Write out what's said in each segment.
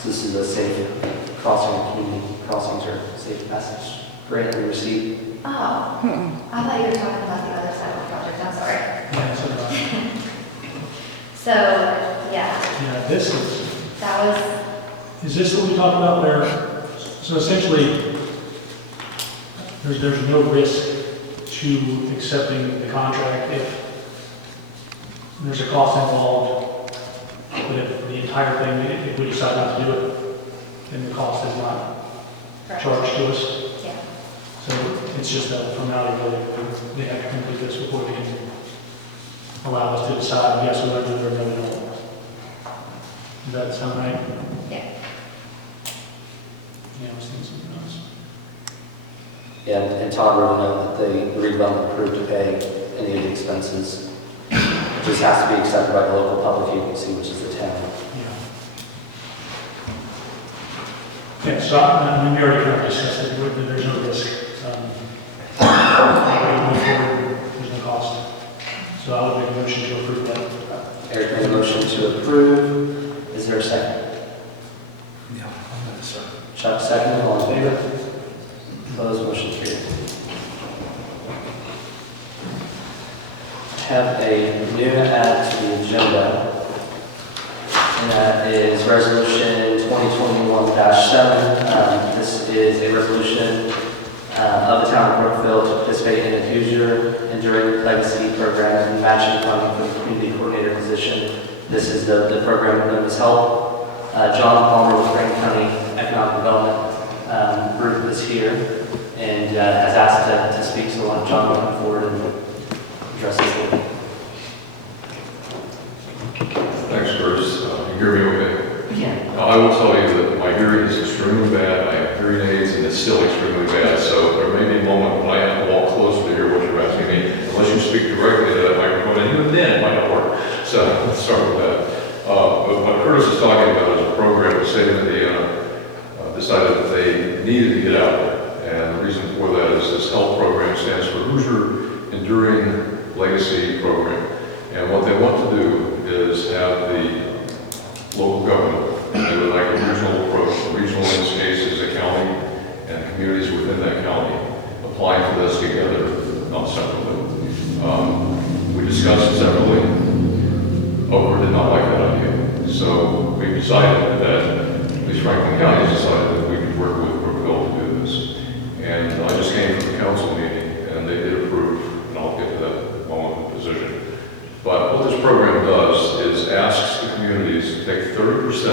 So this is a safe crossing, community crossings or safe passage grant we received. Oh, I thought you were talking about the other side of the project, I'm sorry. Yeah, so, So, yeah, yeah, this is, that was, is this what we talked about where, so essentially, there's no risk to accepting the contract if there's a cost involved, but if the entire thing, if we decide not to do it, then the cost is not correct. charged to us. Yeah. So it's just a formality, really. They have to complete this before they can allow us to decide, yes, we want to do it or no, we don't. Does that sound right? Yeah. Yeah, I was thinking something else. Yeah, and Todd wrote a note that the redevelopment approved to pay any of the expenses. It just has to be accepted by the local public agency, which is the town. Yeah. Yeah, so I mean, we already kind of discussed it, there's no risk. There's no cost. So I would make a motion to approve that. Eric made a motion to approve. Is there a second? Yeah, I'm going to start. Chuck, second. All in favor? Opposed, motion carried. Have a new add to the agenda, and that is resolution 2021-7. This is a resolution of the town of Brookville to participate in a future enduring legacy program and matching funding for the community coordinator position. This is the program known as HELP. John Palmer with Grant County Economic Development group is here and has asked to speak, so I want John to come forward and address this. Thanks, Bruce. You hear me okay? Yeah. I will tell you that my hearing is extremely bad. I have hearing aids and it's still extremely bad. So there may be a moment when I have to walk closer to hear what you're asking me, unless you speak directly to that microphone, and even then it might not work. So let's start with that. But what Curtis is talking about is a program the state of Indiana decided that they needed to get out there. And the reason for that is this HELP program stands for Hoosier Enduring Legacy Program. And what they want to do is have the local government, and they would like a regional approach. Regional in this case is a county and communities within that county applying for this together, not separately. We discussed it separately. Oakland did not like that idea. So we decided that, at least Franklin County has decided that we could work with Brookville to do this. And I just came from the council meeting and they did approve, and I'll get to that moment in position. But what this program does is asks the communities to take 30%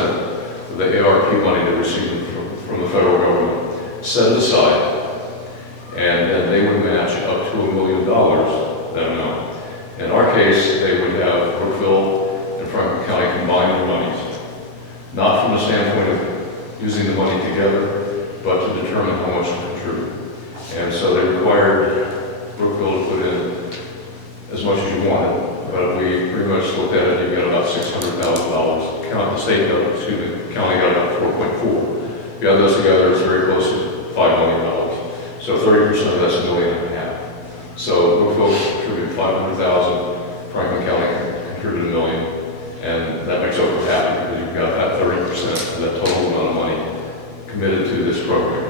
of the ARP money they receive from the federal government, set it aside, and then they would match up to $1 million, that amount. In our case, they would have Brookville and Franklin County combine their monies, not from the standpoint of using the money together, but to determine how much to contribute. And so they required Brookville to put in as much as you wanted. But we pretty much looked at it, you get about $600,000. The state got, the county got about 4.4. If you add those together, it's very close to $5 million. So 30% of that's $1.5 million. So Brookville contributed $500,000, Franklin County contributed $1 million, and that makes Oakland happy because you've got that 30% of that total amount of money committed to this program.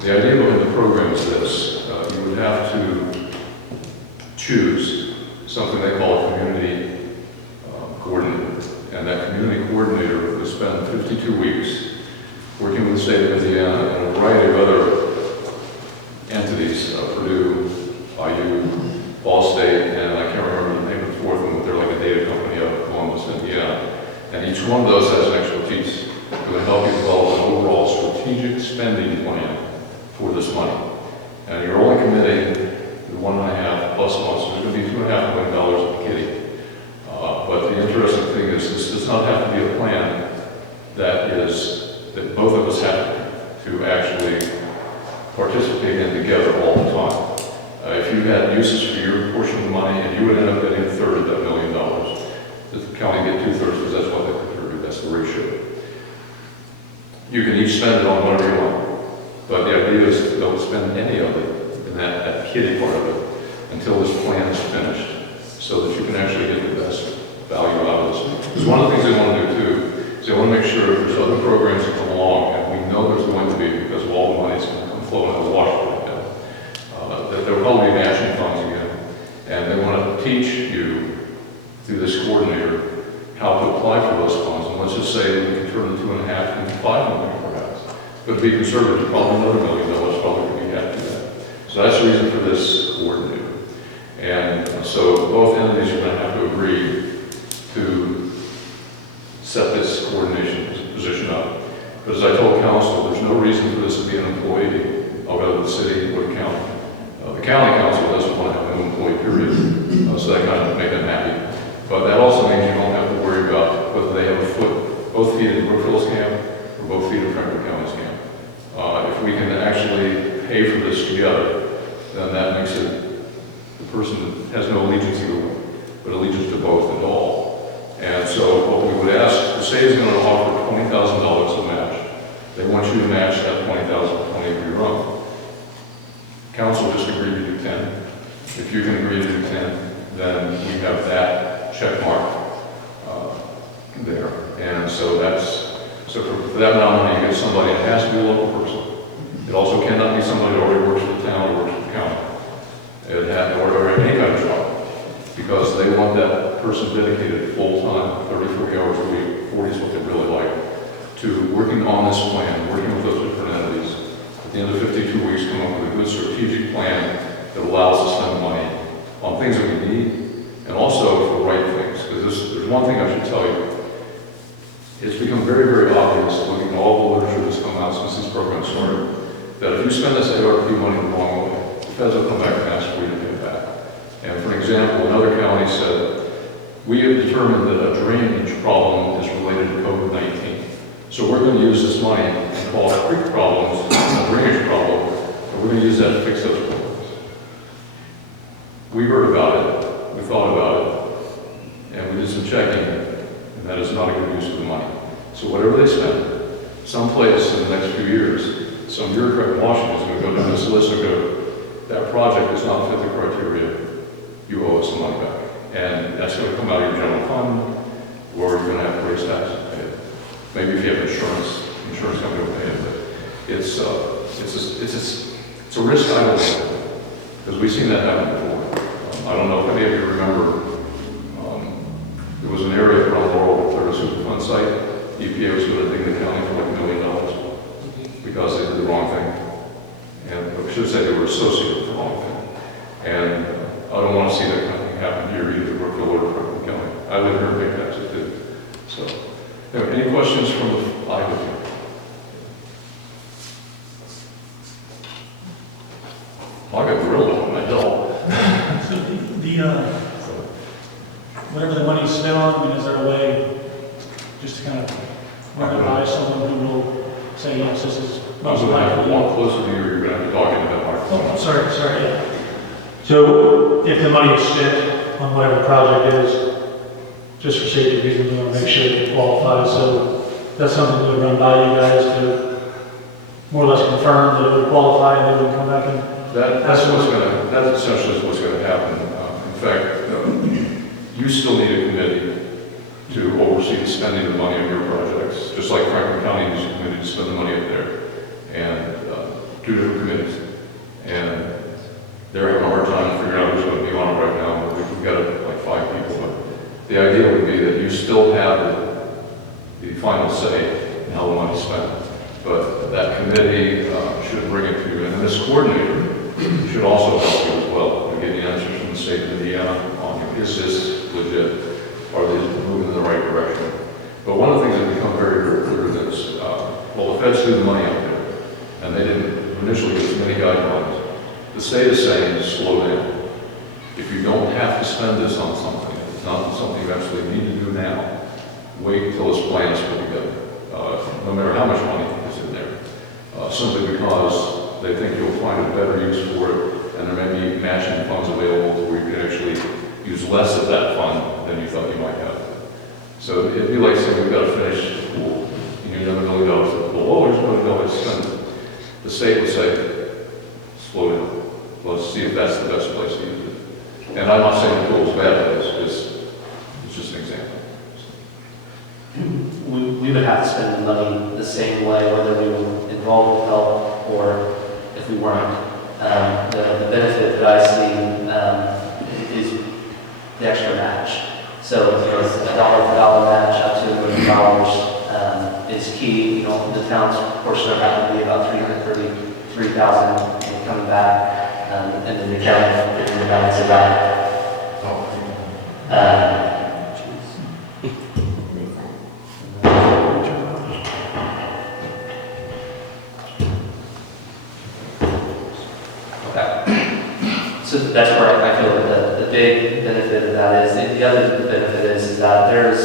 The idea behind the program is this: you would have to choose something they call a community coordinator. And that community coordinator would spend 52 weeks working with the state of Indiana and a variety of other entities, Purdue, IU, Ball State, and I can't remember the name of the fourth one, but they're like a data company out of Columbus, Indiana. And each one of those has an expertise. It would help you develop an overall strategic spending plan for this money. And you're only committing the 1.5 plus months. There's going to be $2.5 million at the kitty. But the interesting thing is this does not have to be a plan that both of us have to actually participate in together all the time. If you had uses for your portion of the money and you would end up getting a third of that $1 million, the county get 2/3 because that's what they contribute, that's the ratio. You can each spend it on whatever you want, but the idea is to don't spend any of it in that kitty part of it until this plan is finished, so that you can actually get the best value out of this. Because one of the things they want to do too is they want to make sure if there's other programs say we can turn the 2.5 into 5 million perhaps. But to be conservative, probably another $1 million probably could be happy with that. So that's the reason for this coordinator. And so both entities are going to have to agree to set this coordination position up. But as I told council, there's no reason for this to be an employee of either the city or the county. The county council doesn't want to have an employee period, so that kind of make them happy. But that also means you don't have to worry about whether they have both feet in Brookville's camp or both feet in Franklin County's camp. If we can actually pay for this together, then that makes it, the person has no allegiance either way, but allegiance to both and all. And so what we would ask, the state is going to offer $20,000 to match. They want you to match that $20,000 for 20 of your own. Council just agreed to do 10. If you can agree to do 10, then we have that check mark there. And so for that amount of money, you get somebody, it has to be a local person. It also cannot be somebody who already works for the town or works for the county. It had or any kind of job, because they want that person dedicated full-time, 30, 40 hours a week, 40 is what they really like, to working on this plan, working with those different entities. At the end of 52 weeks, come up with a good strategic plan that allows us to spend money on things that we need, and also for the right things. Because there's one thing I should tell you. It's become very, very obvious, looking at all the literature that's come out since these programs started, that if you spend this ARP money the wrong way, the feds will come back and ask for you to pay it back. And for example, another county said, we have determined that a drainage problem is related to COVID-19. So we're going to use this money and call it creek problems, a drainage problem, and we're going to use that to fix those problems. We heard about it, we thought about it, and we did some checking, and that is not a good use of the money. So whatever they spend, someplace in the next few years, some bureaucrat in Washington is going to go down this list and go, that project does not fit the criteria, you owe us some money back. And that's going to come out of your general fund, or you're going to have to raise taxes to pay it. Maybe if you have insurance company will pay it, but it's a risk I don't take, because we've seen that happen before. I don't know if any of you remember, there was an area around Laurel where there was a Superfund site. EPA was going to dig the county for like $1 million because they did the wrong thing. And I should say they were associated with the wrong thing. And I don't want to see that kind of thing happen here either, Brookville or Franklin County. I live here in Big Texas too. So, anyway, any questions from the IPEP? I got grilled on my dog. So whatever the money's spent on, I mean, is there a way just to kind of run it by someone who will say, yes, this is I'm most going to have to likely? walk closer to you, or you're going to have to talk into that Oh, microphone. I'm sorry, yeah. So if the money is spent on whatever the project is, just for safety reasons, we want to make sure that it qualifies. So that's something we would run by you guys to more or less confirm that it would qualify, and then we come back and That's essentially what's going to happen. In fact, you still need a committee to oversee the spending of the money on your projects, just like Franklin County needs a committee to spend the money up there, and two different committees. And they're having a hard time figuring out who's going to be on it right now. We've got like 5 people, but the idea would be that you still have the final say in how the money's spent. But that committee should bring it to you, and then this coordinator should also help you as well to get the answers from the state of Indiana on, is this legit? Are they moving in the right direction? But one of the things that become very, very clear is, well, the feds threw the money out there, and they didn't initially get as many guidelines. The state is saying, slow down. If you don't have to spend this on something, if it's not something you absolutely need to do now, wait until this plan is put together. No matter how much money is in there, simply because they think you'll find a better use for it, and there may be matching funds available where you can actually use less of that fund than you thought you might have. So it'd be like saying, we've got to finish the pool. You need another $1 million for the pool. Oh, there's $1 million to spend it. The state would say, slow down. Let's see if that's the best place to use it. And I'm not saying the pool is a bad place, it's just an example. We would have to spend the money the same way, whether we were involved with help or if we weren't. The benefit that I see is the extra match. So it's a dollar for dollar match up to $1 million. is key. You know, the town's portion of that would be about $333,000 coming back, and then the county getting the balance of that. So that's where I feel that the big benefit of that is, the other benefit is that there's,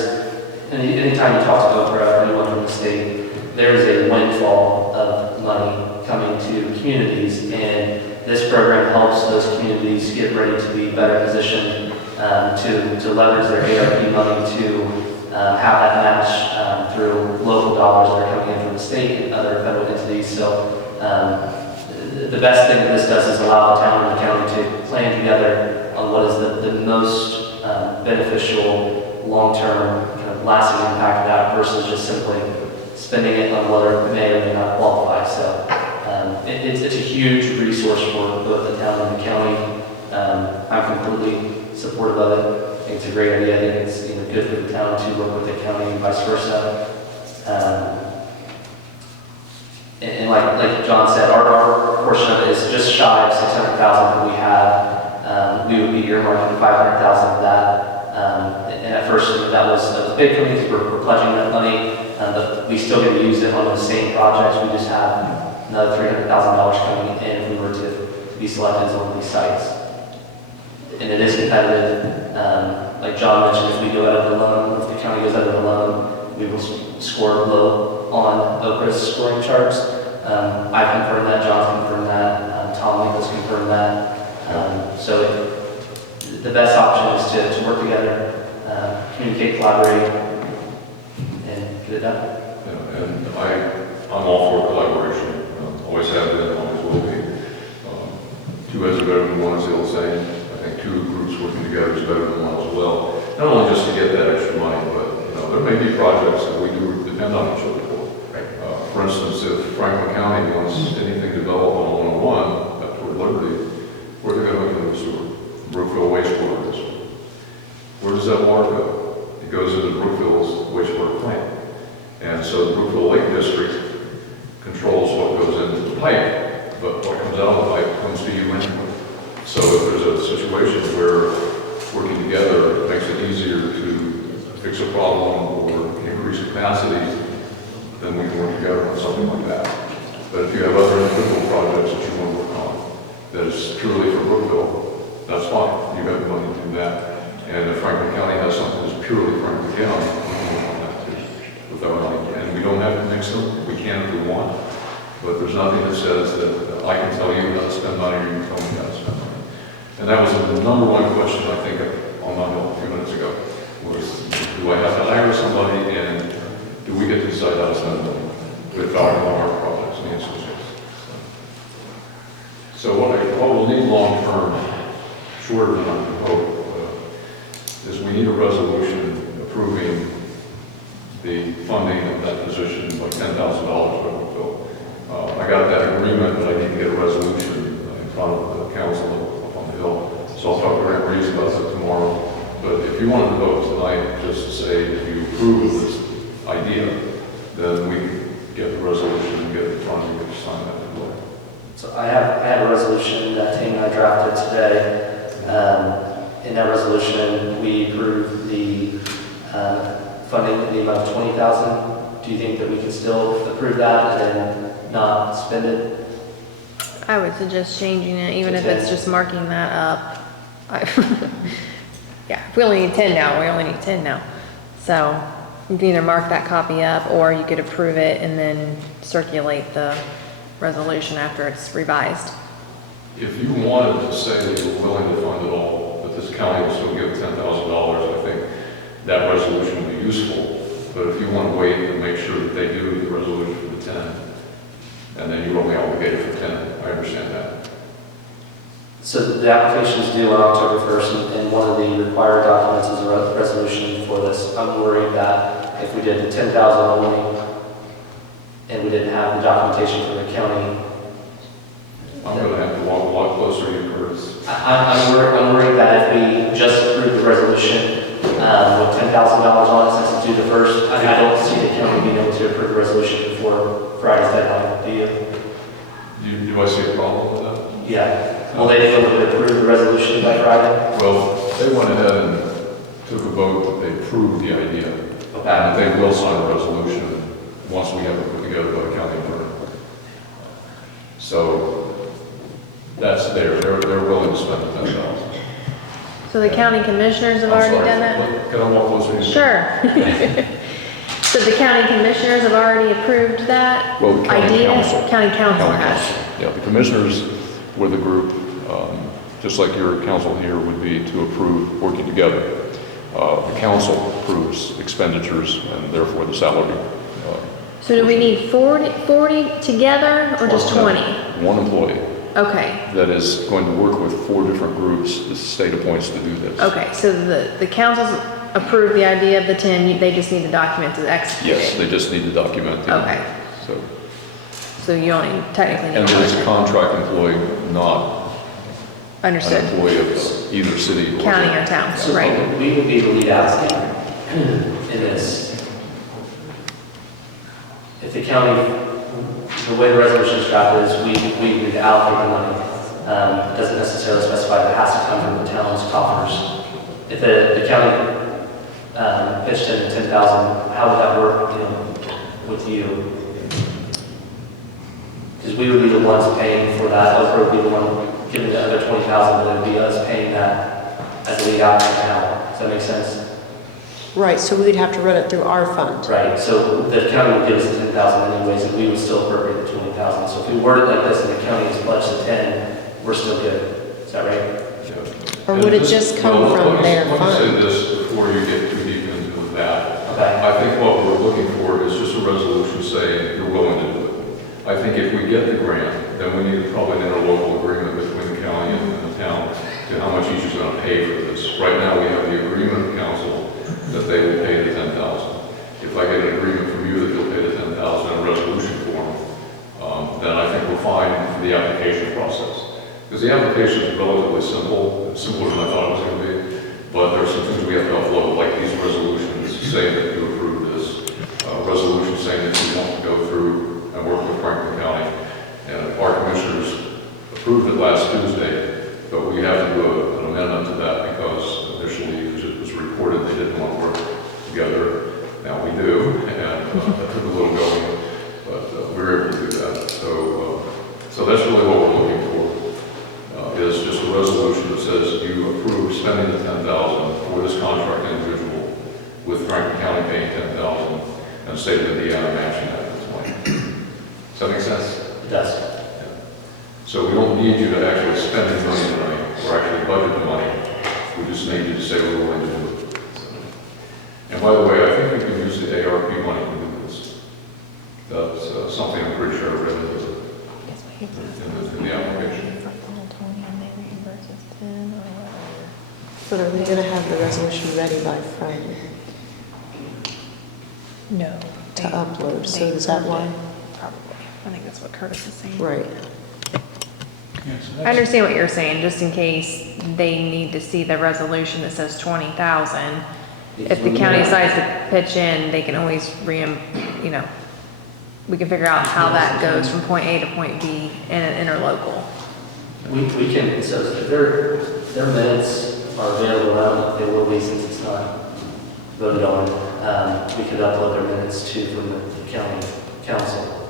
anytime you talk to Oprah or anyone from the state, there's a windfall of money coming to communities, and this program helps those communities get ready to be better positioned to leverage their ARP money to have that match through local dollars that are coming in from the state and other federal entities. So the best thing that this does is allow the town and the county to plan together on what is the most beneficial, long-term, kind of lasting impact of that versus just simply spending it on whether it may or may not qualify. So it's a huge resource for both the town and the county. I'm completely supportive of it. I think it's a great idea. I think it's good for the town to work with the county and vice versa. And like John said, our portion of it is just shy of $600,000 that we have. We would be earmarking $500,000 of that. And at first, that was big for me because we're pledging that money, but we still get to use it on those same projects. We just have another $300,000 coming in if we were to be selected as one of these sites. And it is competitive. Like John mentioned, if we go out of the loan, if the county goes out of the loan, we will score low on Oprah's scoring charts. I've confirmed that, John's confirmed that, Tom Nichols confirmed that. So the best option is to work together, communicate, collaborate, and get it done. Yeah, and I'm all for collaboration. Always have been, always will be. Two heads are better than one, is the old saying. I think two groups working together is better than one as well. Not only just to get that extra money, but there may be projects that we do depend on each other for. For instance, if Franklin County wants anything developed on 101 up toward Liberty, where are they going to go to the sewer? Brookville Wastewater District. Where does that water go? It goes into Brookville's wastewater plant. And so the Brookville Lake District controls what goes into the pipe, but what comes out of the pipe comes to you anyway. So if there's a situation where working together makes it easier to fix a problem or increase capacity, then we can work together on something like that. But if you have other individual projects that you want to work on that is purely for Brookville, that's fine. You have the money to do that. And if Franklin County has something that's purely Franklin County, we can work on that too with our money. And we don't have to mix them. We can if we want. But there's nothing that says that I can tell you how to spend money or you can tell me how to spend money. And that was the number one question I think on my bill a few minutes ago was, do I have to hire somebody and do we get to decide how to spend money with our projects? And the answer is yes. So what we'll need long term, shorter than I can hope, is we need a resolution approving the funding of that position by $10,000 for Brookville. I got that agreement, but I need to get a resolution in front of the council up on the Hill. So I'll talk to Grant Reeves about that tomorrow. But if you wanted to vote tonight, just to say if you approve of this idea, then we can get the resolution and get the funding to sign that as well. So I have a resolution that Tim and I drafted today. In that resolution, we approved the funding in the amount of $20,000. Do you think that we can still approve that and then not spend it? I would suggest changing it, even if it's just marking that up. Yeah, if we only need 10 now, we only need 10 now. So you can either mark that copy up or you could approve it and then circulate the resolution after it's revised. If you wanted to say that you're willing to fund it all, but this county will still give $10,000, I think that resolution would be useful. But if you want to wait and make sure that they do the resolution for the 10, and then you're only obligated for 10, I understand that. So the application is due on October 1st, and one of the required documents is a resolution for this. I'm worried that if we did the 10,000 only, and we didn't have the documentation from the county, I'm going to have to walk a lot closer to you, Curtis. I'm worried that if we just approve the resolution with $10,000 on it since it's due the first, I don't see the county being able to approve the resolution before Friday's deadline, do you? Do I see a problem with that? Yeah. Will they be able to approve the resolution by Friday? Well, they went ahead and took a vote that they approved the idea. Okay. And they will sign a resolution once we have it put together by the county attorney. So that's there. They're willing to spend the $10,000. So the county commissioners have I'm already sorry, done that? Can I walk closer to you? Sure. So the county commissioners have already approved that Well, the county idea? council. County council County has. council. Yeah, the commissioners were the group, just like your council here would be to approve working together. The council approves expenditures and therefore the salary. So do we need 40 together or just 20? One employee Okay, that is going to work with 4 different groups the state appoints to do this. okay, so the council's approved the idea of the 10, they just need the document to execute Yes, it? they just need to document it. Okay, So, so you only technically and need it is a one. contract employee, not an Understood. employee of either city or County or town, So right. we would be the lead applicant in this. If the county, the way the resolution is drafted is we need to allocate the money. It doesn't necessarily specify that it has to come from the town's coffers. If the county pitched in 10,000, how would that work, with you? Because we would be the ones paying for that, Oprah would be the one giving the other 20,000, but it would be us paying that as a lead applicant now. Does that make sense? Right, so we'd have to run it through our fund. Right, so the county would give us the 10,000 anyways, and we would still appropriate the 20,000. So if we word it like this and the county has pledged the 10, we're still good. Is that right? Or would it just come from their Let me fund? say this before you get too deep into that. Okay. I think what we're looking for is just a resolution saying you're willing to do it. I think if we get the grant, then we need probably an interlocal agreement between the county and the town to how much each is going to pay for this. Right now, we have the agreement of council that they will pay the 10,000. If I get an agreement from you that you'll pay the 10,000 in a resolution form, then I think we're fine for the application process. Because the application is relatively simple, simpler than I thought it was going to be, but there are some things we have to upload, like these resolutions saying that you approve this, resolution saying that you want to go through and work with Franklin County. And our commissioners approved it last Tuesday, but we have to do an amendment to that because initially it was reported they didn't want to work together. Now we do, and that took a little going, but we were able to do that. So that's really what we're looking for. Is just a resolution that says you approve spending the 10,000 for this contract individual, with Franklin County paying 10,000 and state of Indiana matching that with 20. Does that make sense? It does. So we don't need you to actually spend the money tonight, or actually budget the money. We just need you to say we're willing to do it. And by the way, I think we can use the ARP money to do this. That's something I'm pretty sure I read in the application. But are we gonna have the resolution ready by Friday No. to upload? So is that why? Probably. I think that's what Curtis is saying. Right. Yeah, so I that's- understand what you're saying, just in case they need to see the resolution that says 20,000. If the county decides to pitch in, they can always we can figure out how that goes from point A to point B in an interlocal. We can, so if their minutes are available, I don't know if they will be since it's not voted on. We could upload their minutes too from the county council.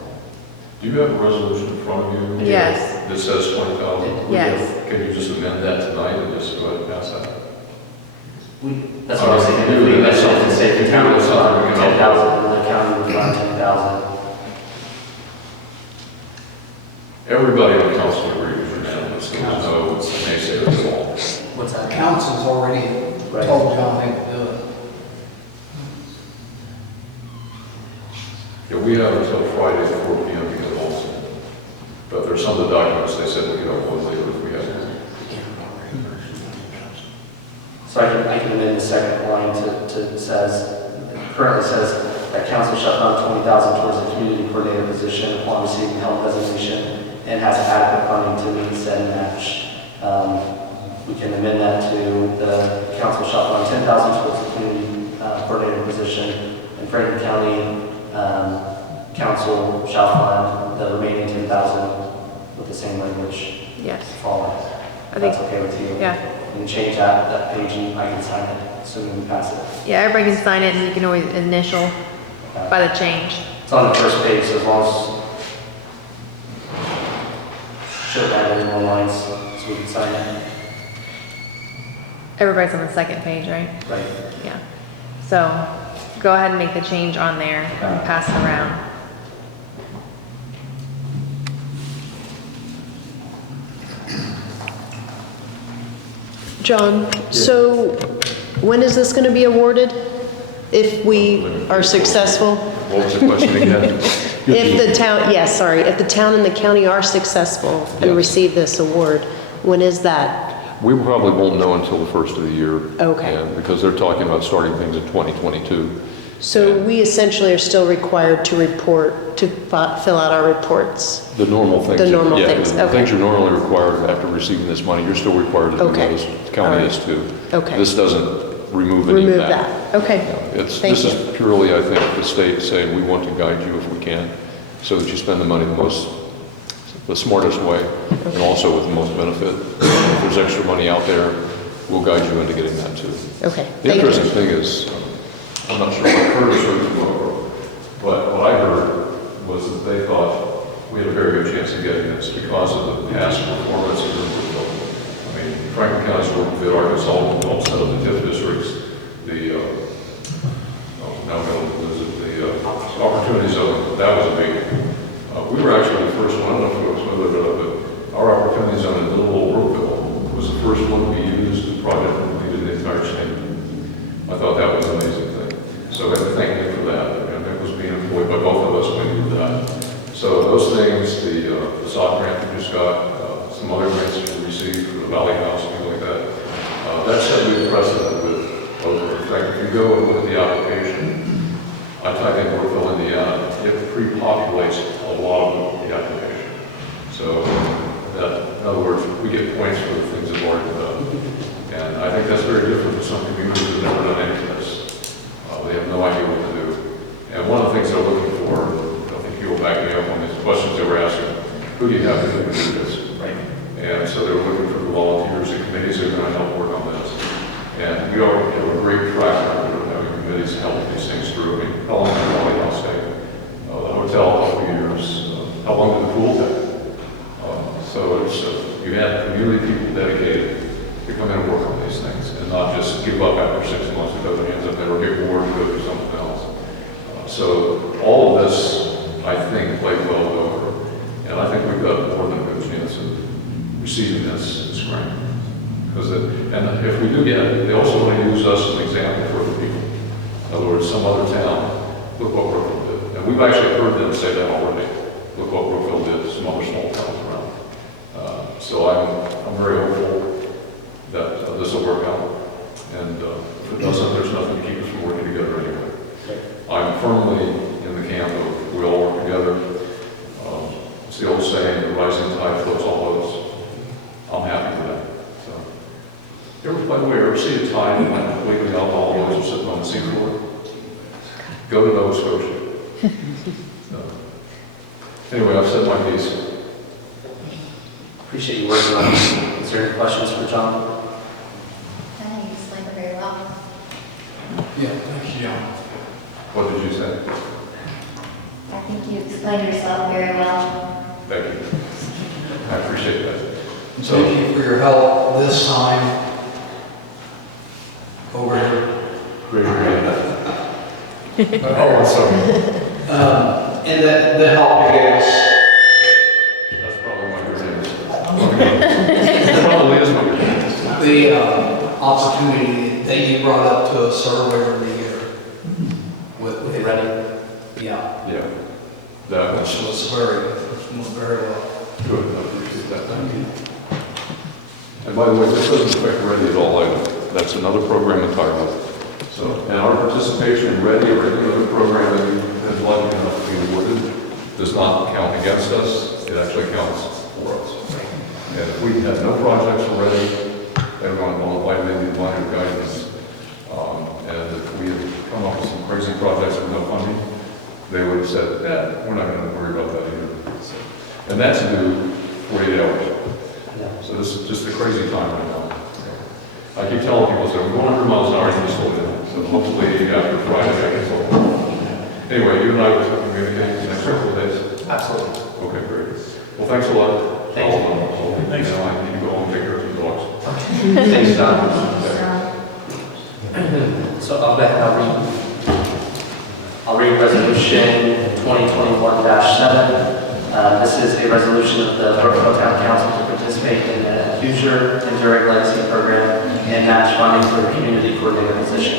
Do you have a resolution in front of you? Yes. That says 20,000? Yes. Can you just amend that tonight and just go ahead and pass that? That's what I was thinking, if we mentioned it and say the town was on We can 10,000, and the county was on 10,000. Everybody on the council agrees unanimously, there's no naysayers at all. What's The that? council's already Right. told John they will do it. Yeah, we have until Friday at 4 p.m. to get it all sent. But there's some of the documents they said we could upload later if we had to. So I can amend the second line currently says that council shall fund 20,000 towards the community coordinator position upon receiving help designation and has adequate funding to meet said match. We can amend that to the council shall fund 10,000 towards the community coordinator position, and Franklin County council shall fund the remaining 10,000 with the same language Yes, following. I think, That's okay with you? yeah. You can change that page and I can sign it, assuming we pass it. Yeah, everybody can sign it and you can always initial by the change. It's on the first page, so as long as, should have added more lines, so we can sign it. Everybody's on the second page, right? Right. Yeah. So go ahead and make the change on there and pass it around. John, so when is this going to be awarded? If we are successful? What was the question again? If the town, yes, sorry, if the town and the county are successful and Yes. receive this award, when is that? We probably won't know until the first of the year. Okay. And because they're talking about starting things in 2022. So we essentially are still required to report, to fill out our reports. The normal things. The normal yeah, things, The okay. things you're normally required after receiving this money, you're still required to do Okay. those. The county All right. is too. Okay. This doesn't remove any of Remove that. that, okay. This Thank is you. purely, I think, the state saying we want to guide you if we can, so that you spend the money the smartest way, and also with the most benefit. If there's extra money out there, we'll guide you into getting that too. Okay, The thank interesting you. thing is, I'm not sure if I heard this or but what I heard was that they thought we had a very good chance of getting this because of the past performance of Brookville. I mean, Franklin County's Brookville, Arkansas, all set up the TIF districts, now we're going to lose it, the opportunity zone, that was a big, we were actually the first one, I don't know if it was whether or not, but our opportunity zone in Little Old Brookville was the first one to be used, the project completed in the entire state. I thought that was an amazing thing. So I have to thank him for that. And it was being employed by both of us when we did that. So those things, the SOC grant we just got, some other grants we received for the Valley House, things like that. That set me a precedent with both. In fact, if you go and look at the application, I type in Brookville, Indiana, it pre-populates a lot of the application. So that, in other words, we get points for the things that are already done. And I think that's very different from some communities that have never done any of this. They have no idea what to do. And one of the things they're looking for, I think you'll back me up on these questions they were asking, who do you have to do this? Right. And so they're looking for the volunteers and committees that are going to help work on this. And we already have a great track record of having committees help these things through. I mean, how long did the Valley House take? The hotel, a couple of years. How long did the pool take? So it's, you had community people dedicated to come in and work on these things and not just give up after 6 months because it ends up there or get bored and go do something else. So all of this, I think, played well over. And I think we've got more than a good chance of receiving this grant. Because and if we do get it, they also want to use us as an example for other people. In other words, some other town, look what Brookville did. And we've actually heard them say that already. Look what Brookville did to some other small towns around. So I'm very hopeful that this will work out. And if it doesn't, there's nothing to keep us from working together anyway. I'm firmly in the camp of we all work together. It's the old saying, the rising tide floats all boats. I'm happy with that. So, by the way, ever see a tide and like completely alcohol boats are sitting on the seafloor? Go to Nova Scotia. Anyway, I've said my piece. Appreciate you working on this. Is there any questions for John? I think you explained it very well. Yeah, thank you, John. What did you say? I think you explained yourself very well. Thank you. I appreciate that. Thank you for your help this time. Over here. Raise your hand. Oh, I'm sorry. And the help you gave us. That's probably what your name is. It probably is what your name is. The opportunity that you brought up to us earlier in the year. With the ready? Yeah, Yeah. That which was was very well. good. I appreciate that. Thank you. And by the way, this doesn't affect Ready at all either. That's another program entirely. So, and our participation in Ready or any other program that we have been lucky enough to be awarded does not count against us. It actually counts for us. And if we had no projects for Ready, they were going to nullify maybe the line of guidance. And if we had come up with some crazy projects with no funding, they would have said, we're not going to worry about that either. So, and that's due 48 hours. So this is just a crazy time right now. I keep telling people, so we're going 100 miles an hour, you just hold it. So hopefully after Friday, I can solve it. Anyway, you and I will communicate in the next couple of days. Absolutely. Okay, great. Well, thanks a lot. Thank you. Thanks. Now I need to go and take care of some dogs. Thanks, Don. So I'll read resolution 2021-7. This is a resolution of the Brookville Town Council to participate in the Hoosier Enduring Legacy Program and match funding for the community coordinator position.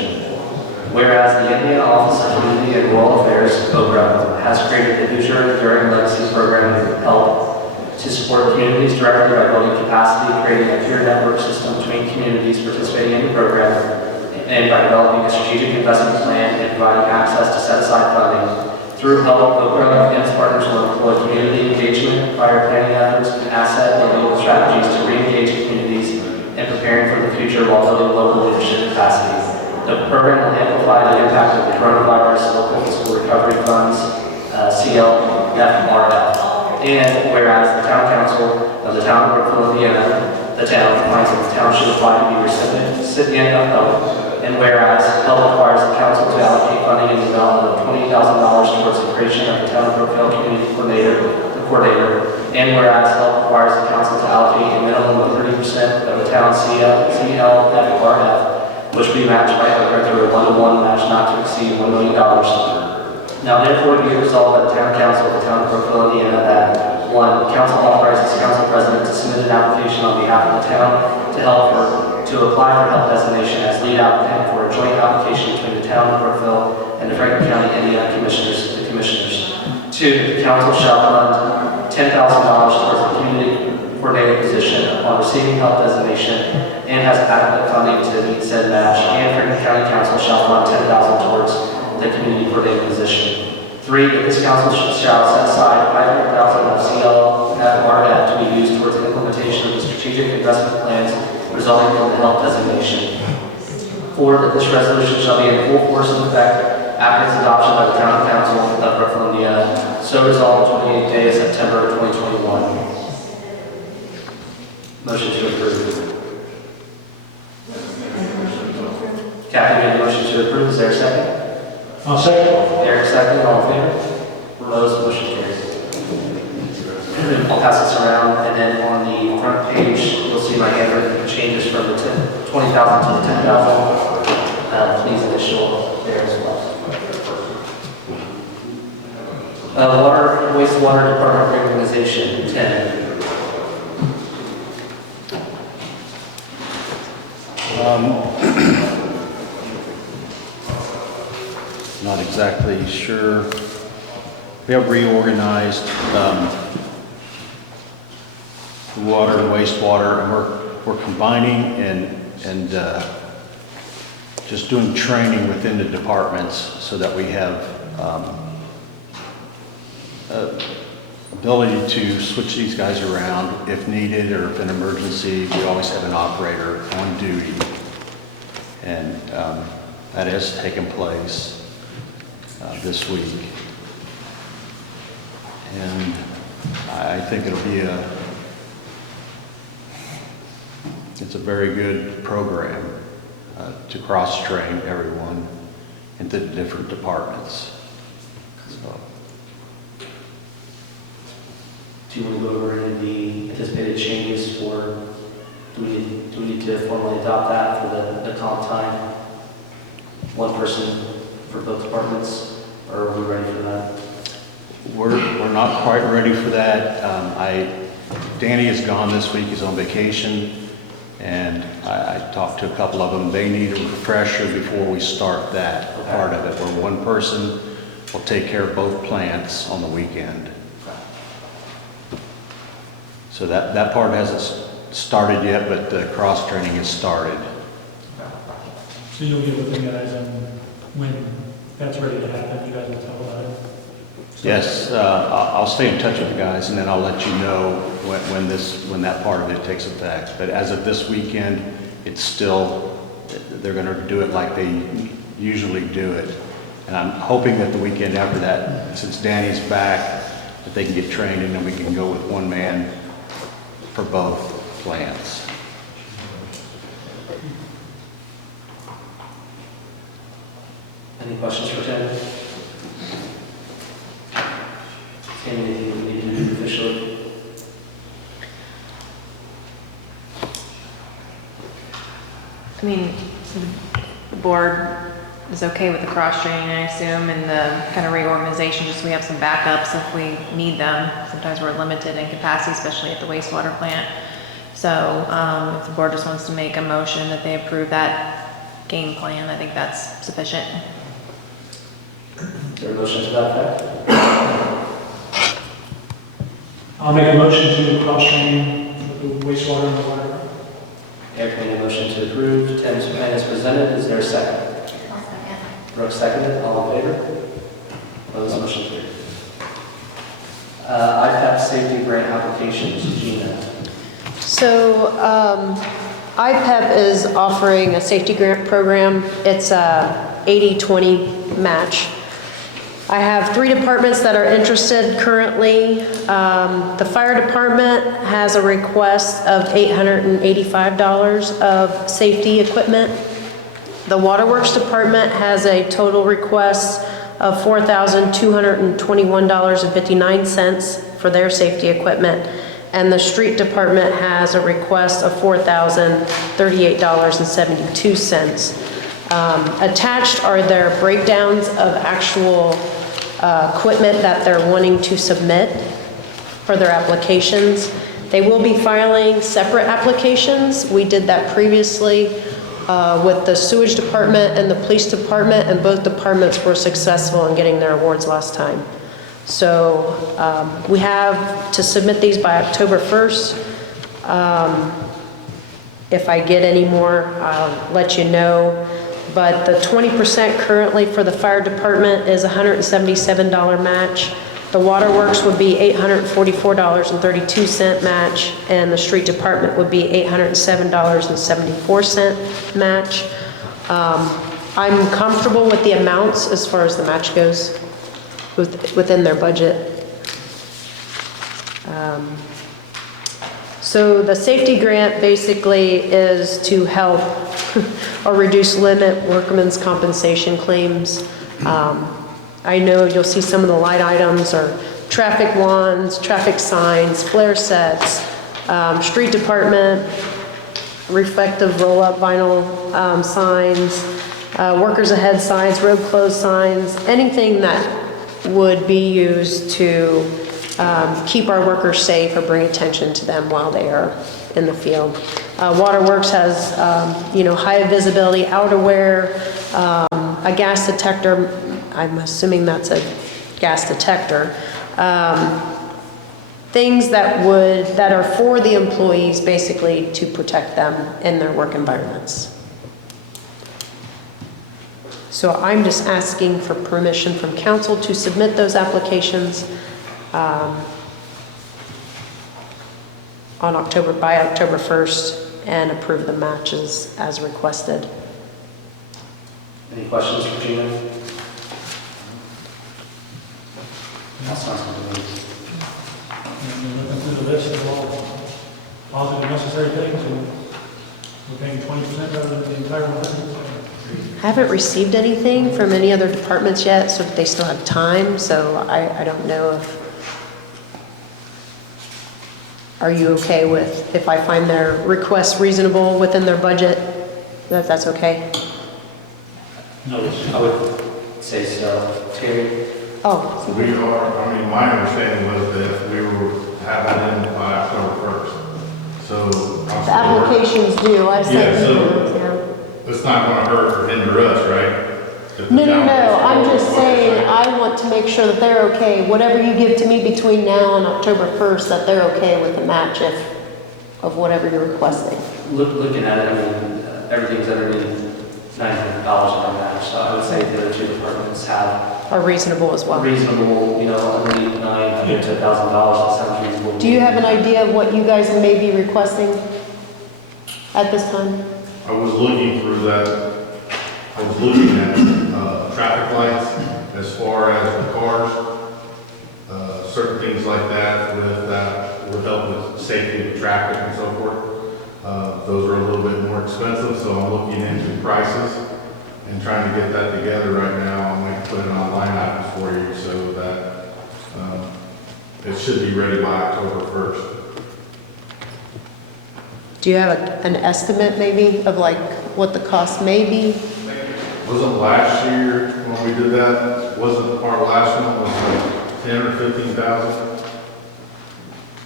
Whereas the Indiana Office of Community and Rural Affairs, OBRA, has created the Hoosier Enduring Legacy Program to help to support communities directly by building capacity, creating a peer network system between communities participating in the program, and by developing a strategic investment plan and providing access to set aside funding. Through help, OBRA and its partners will employ community engagement, prior planning efforts, and asset and legal strategies to re-engage communities and preparing for the future while building local leadership capacity. The program will amplify the impact of the coronavirus, local fiscal recovery funds, CLFRF. And whereas the Town Council of the Town of Brookville, Indiana, the town finds that the town should apply to be recipient of help. And whereas help requires the council to allocate funding in the amount of $20,000 towards the creation of the Town of Brookville Community Coordinator. And whereas help requires the council to allocate a minimum of 30% of the town's CLFRF, which will be matched by OBRA through a 1-to-1 match not to exceed $1 million. Now therefore be it resolved by the Town Council of the Town of Brookville, Indiana, that 1, council authorizes council president to submit an application on behalf of the town to apply for help designation as lead applicant for a joint application between the Town of Brookville and the Franklin County, Indiana Commissioners. 2, the council shall fund $10,000 towards the community coordinator position upon receiving help designation and has adequate funding to meet said match, and Franklin County Council shall fund $10,000 towards the community coordinator position. 3, that this council shall set aside $500,000 of CLFRF to be used towards the implementation of the strategic investment plans resulting from the help designation. 4, that this resolution shall be in full force and effect after its adoption by the Town Council of Brookville, Indiana. So resolved 28th day of September 2021. Motion to approve. Kathy made a motion to approve. Is there a second? I'll second. Eric second. All in favor? Opposed? Motion carries. I'll pass this around, and then on the front page, you'll see my handwritten changes from the 20,000 to the 10,000. Please initial there as well. Wastewater Dept Reorganization, 10. Not exactly sure. We have reorganized the water and wastewater, and we're combining and just doing training within the departments so that we have ability to switch these guys around if needed, or if an emergency, we always have an operator on duty. And that has taken place this week. And I think it'll be it's a very good program to cross-train everyone into the different departments. So. Do you want to go over any of the anticipated changes for, do we need to formally adopt that for the comp time? One person for both departments, or are we ready for that? We're not quite ready for that. Danny is gone this week, he's on vacation, and I talked to a couple of them. They need a refresher before we start that part of it, where one person will take care of both plants on the weekend. So that part hasn't started yet, but the cross-training has started. So you'll get with the guys on when that's ready to happen, you guys will tell about it? Yes, I'll stay in touch with the guys, and then I'll let you know when that part of it takes effect. But as of this weekend, it's still, they're going to do it like they usually do it And I'm hoping that the weekend after that, since Danny's back, that they can get trained and then we can go with one man for both plants. Any questions for Tim? Tim, anything you need to do officially? I mean, the board is okay with the cross-training, I assume, and the kind of reorganization, just so we have some backups if we need them. Sometimes we're limited in capacity, especially at the wastewater plant. So, if the board just wants to make a motion that they approve that game plan, I think that's sufficient. Is there a motion to that effect? I'll make a motion to cross-train for the wastewater and the water. Eric made a motion to approve. Tim's plan is presented. Is there a second? I'll second. Brooke seconded. All in favor? Opposed? Motion carried. IPEP Safety Grant Applications, Gina. So IPEP is offering a safety grant program. It's a 80-20 match. I have 3 departments that are interested currently. The fire department has a request of $885 of safety equipment. The waterworks department has a total request of $4,221.59 for their safety equipment. And the street department has a request of $4,038.72. Attached are their breakdowns of actual equipment that they're wanting to submit for their applications. They will be filing separate applications. We did that previously with the sewage department and the police department, and both departments were successful in getting their awards last time. So we have to submit these by October 1st. If I get any more, I'll let you know. But the 20% currently for the fire department is $177 match. The waterworks would be $844.32 match, and the street department would be $807.74 match. I'm comfortable with the amounts as far as the match goes within their budget. So the safety grant basically is to help or reduce limit workmen's compensation claims. I know you'll see some of the light items are traffic wands, traffic signs, flare sets, street department, reflective roll-up vinyl signs, workers ahead signs, road closed signs, anything that would be used to keep our workers safe or bring attention to them while they are in the field. Waterworks has, high visibility outerwear, a gas detector. I'm assuming that's a gas detector. Things that are for the employees, basically to protect them in their work environments. So I'm just asking for permission from council to submit those applications by October 1st and approve the matches as requested. Any questions for Gina? That sounds good to me. And looking through the list of all positive necessary things, and we're paying 20% rather than the entire 100%. I haven't received anything from any other departments yet, so they still have time, so I don't know if... Are you okay with, if I find their requests reasonable within their budget, that's okay? No, I would say so. Terry? Oh, We are, my understanding was that we were having it in by October 1st. So. the applications due, I've sent Yeah, so- emails, yeah. It's not going to hurt or hinder us, right? If the No, town I'm is- just saying, I want to make sure that they're okay, whatever you give to me between now and October 1st, that they're okay with the match of whatever you're requesting. Looking at it, I mean, everything's underneath $900 on match, so I would say the other 2 departments have Are reasonable as well. reasonable, underneath $900 to $1,000, that sounds reasonable. Do you have an idea of what you guys may be requesting at this time? I was looking through that, I was looking at traffic lights, as far as the cars, certain things like that would help with safety of traffic and so forth. Those are a little bit more expensive, so I'm looking into prices and trying to get that together right now. I'm going to put it on line items for you so that it should be ready by October 1st. Do you have an estimate maybe of like what the cost may be? Wasn't last year when we did that, wasn't our last one, was like 10 or 15,000?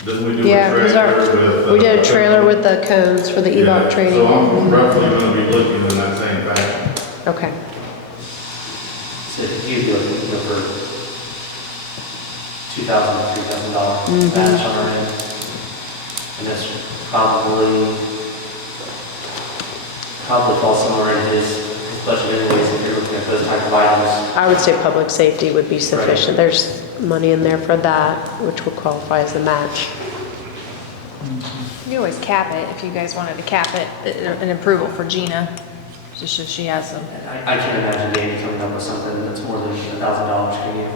Didn't we do Yeah, a it was trailer with? we did a trailer with the cones for the Yeah, EVOC training. So I'm roughly going to be looking in that same fashion. Okay. So you'd be looking for $2,000, $3,000 match on our end. And that's probably falls somewhere in his budget anyways, if you're looking at those type of items. I would say public safety would be sufficient. There's money in there for that, which would qualify as the match. You can always cap it if you guys wanted to cap it, an approval for Gina, just so she has them. I can't imagine Danny coming up with something that's more than $1,000, can you?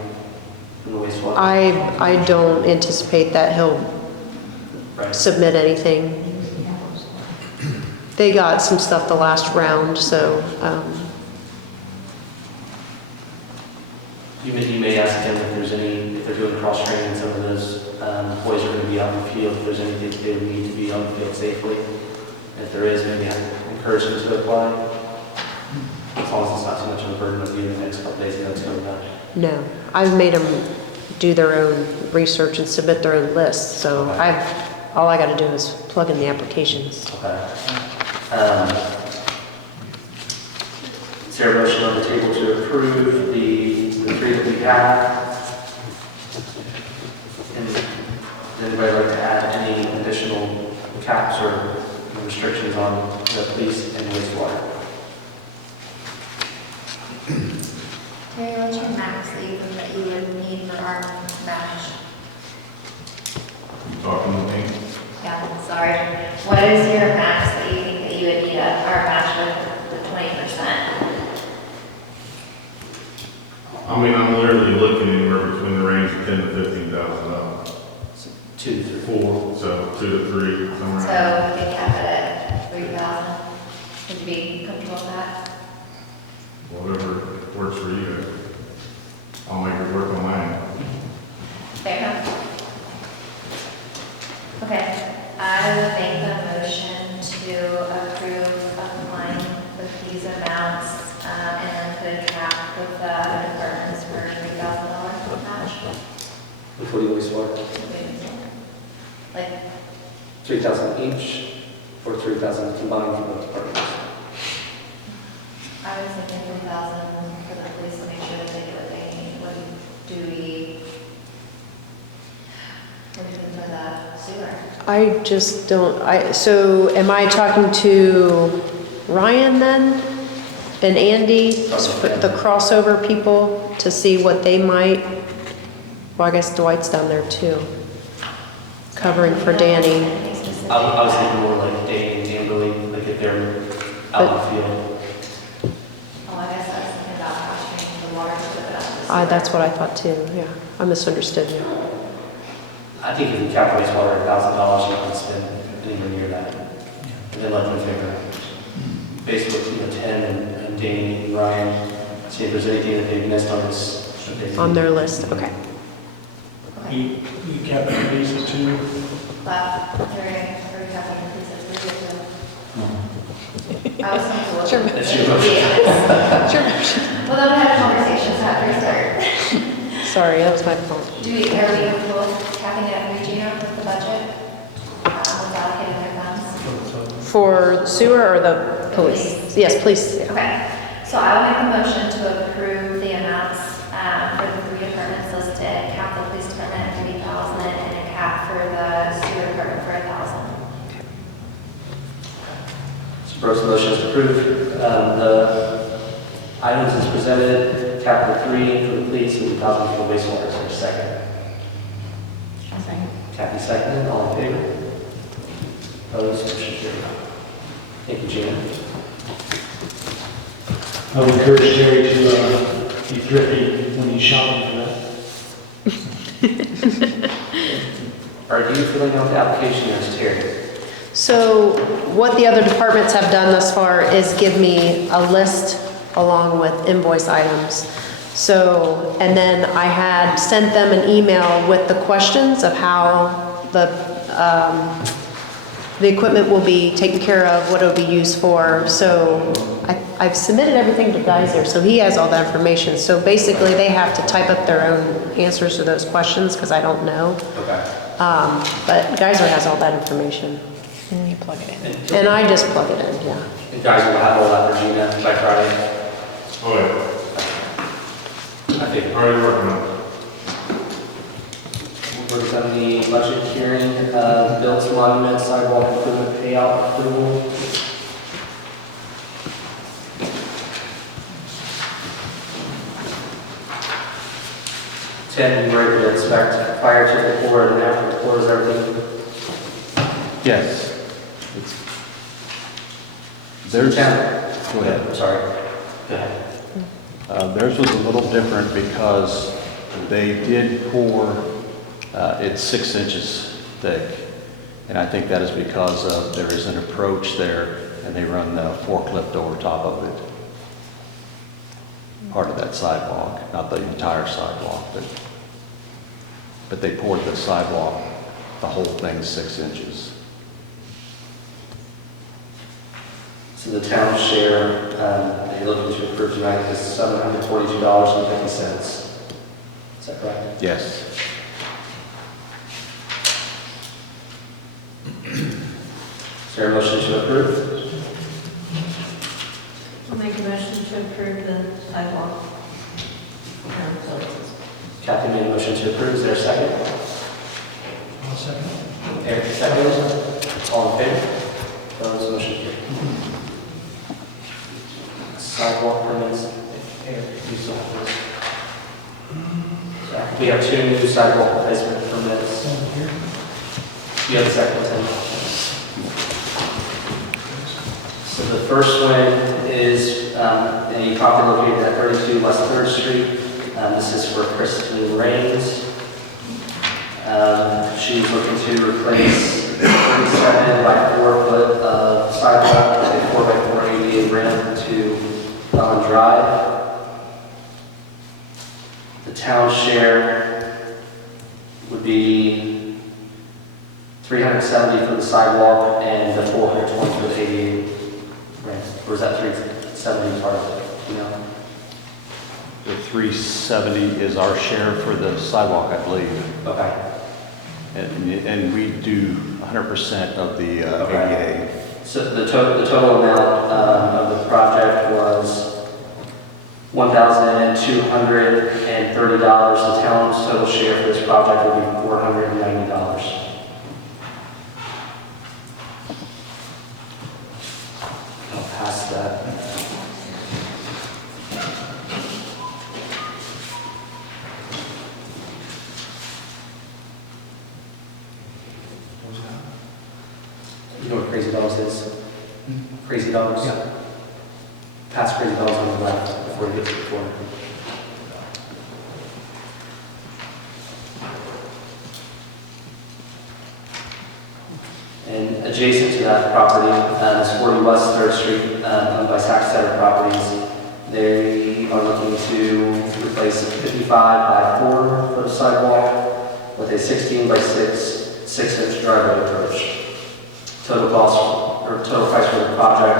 From the wastewater? I don't anticipate that he'll Right. submit anything. They got some stuff the last round, so, You may ask him if there's if they're doing cross training, some of those employees are going to be out in the field, if there's anything they would need to be on the field safely. And if there is, maybe I encourage them to apply. As long as it's not too much of a burden on you the next couple days, that's coming up. no. I've made them do their own research and submit their own list, so Okay. all I gotta do is plug in the applications. Okay. Is there a motion on the table to approve the three that we have? And does anybody like to add any additional caps or restrictions on the police and wastewater? Terry, what's your max that you would need for our match? You talking to me? Yeah, sorry. What is your max that you think that you would need our match with the 20%? I mean, I'm literally looking anywhere between the range of $10,000 to $15,000. 2 to 3. Four, so 2 to 3, somewhere. So we can cap it at 3,000. Would you be comfortable with that? Whatever works for you guys. I'll make it work on mine. Fair enough. Okay, I would make a motion to approve applying with these amounts, and then put a cap with the other departments for $3,000 match. Before the wastewater? Like, 3,000 each, or 3,000 combined for both departments? I was thinking 3,000 for the police to make sure that they get what they need. What do we for the sewer? I just don't, so am I talking to Ryan then? And Andy, the crossover people, to see what they might, well, I guess Dwight's down there too, covering for Danny. I was thinking more like Danny and Amberly, like if they're out in the field. Oh, I guess I was thinking about capturing the water to put it up. That's what I thought too, yeah. I misunderstood you. I think if you cap wastewater at $1,000, you can spend anywhere near that. And then let them figure out. Basically, Tim and Danny and Ryan, see if there's anything that they've missed on this. On their list, okay. You cap it at least two. But they're capping the police at 3,000. I was thinking we'll. Sure. That's your motion. Sure. Well, then we had conversations after start. Sorry, that was my fault. Are we both capping it at 3 with the budget? With allocating their funds? For sewer or the police? Yes, please. Okay, so I will make a motion to approve the amounts for the 3 departments listed, cap the police department at 3,000 and a cap for the sewer department for 1,000. So Brooks' motion is to approve the items as presented, capital 3 for the police and 1,000 for the wastewater. Is there a second? Kathy seconded, all in favor? Opposed, motion carried. Thank you, Gina. I would encourage Terry to be thrifty when he's shopping for that. Are you filling out the application, or is Terry? So what the other departments have done thus far is give me a list along with invoice items. So, and then I had sent them an email with the questions of how the equipment will be taken care of, what it'll be used for. So I've submitted everything to Geyser, so he has all that information. So basically, they have to type up their own answers to those questions, because I don't know. Okay. But Geyser has all that information. And you plug it in. And I just plug it in, yeah. You guys will have all that for Gina by Friday. Oh, yeah. I think Already working on it. we're on the budget hearing, Bill's Monument Sidewalk Improvement Payout Approval. Ted, you were able to expect prior to the board and after the board is everything? Yes. There's, go ahead. I'm sorry. Go ahead. Theirs was a little different because they did pour, it's 6 inches thick. And I think that is because of, there is an approach there and they run the forklift over top of it. Part of that sidewalk, not the entire sidewalk, but they poured the sidewalk, the whole thing 6 inches. So the town share, that you're looking to approve tonight is $742.50. Is that correct? Yes. Is there a motion to approve? I'll make a motion to approve the sidewalk. Kathy made a motion to approve. Is there a second? I'll second. Eric, second. All in favor? Opposed, motion carried. Sidewalk permits. Eric, you still have this. We have 2 new sidewalk replacement permits. You have the second, Tim. So the first one is a property located at 32 West 3rd Street. This is for Christine Raines. She's looking to replace 37 by 4 foot of sidewalk with a 4 by 4 ADA ramp to Ellen Drive. The town share would be $370 for the sidewalk and the $420 for the ADA ramp. Or is that $370 part of it? You know? The 370 is our share for the sidewalk, I believe. Okay. And we do 100% of the Okay. ADA. So the total amount of the project was $1,230. The town's total share for this project would be $490. I'll pass that. You know what Crazy Dogs is? Crazy Dogs? Yeah. Past Crazy Dogs on the left before you get to the corner. And adjacent to that property is 40 West 3rd Street, owned by Saks Center Properties. They are looking to replace a 55 by 4 foot sidewalk with a 16 by 6-inch driveway approach. Total price for the project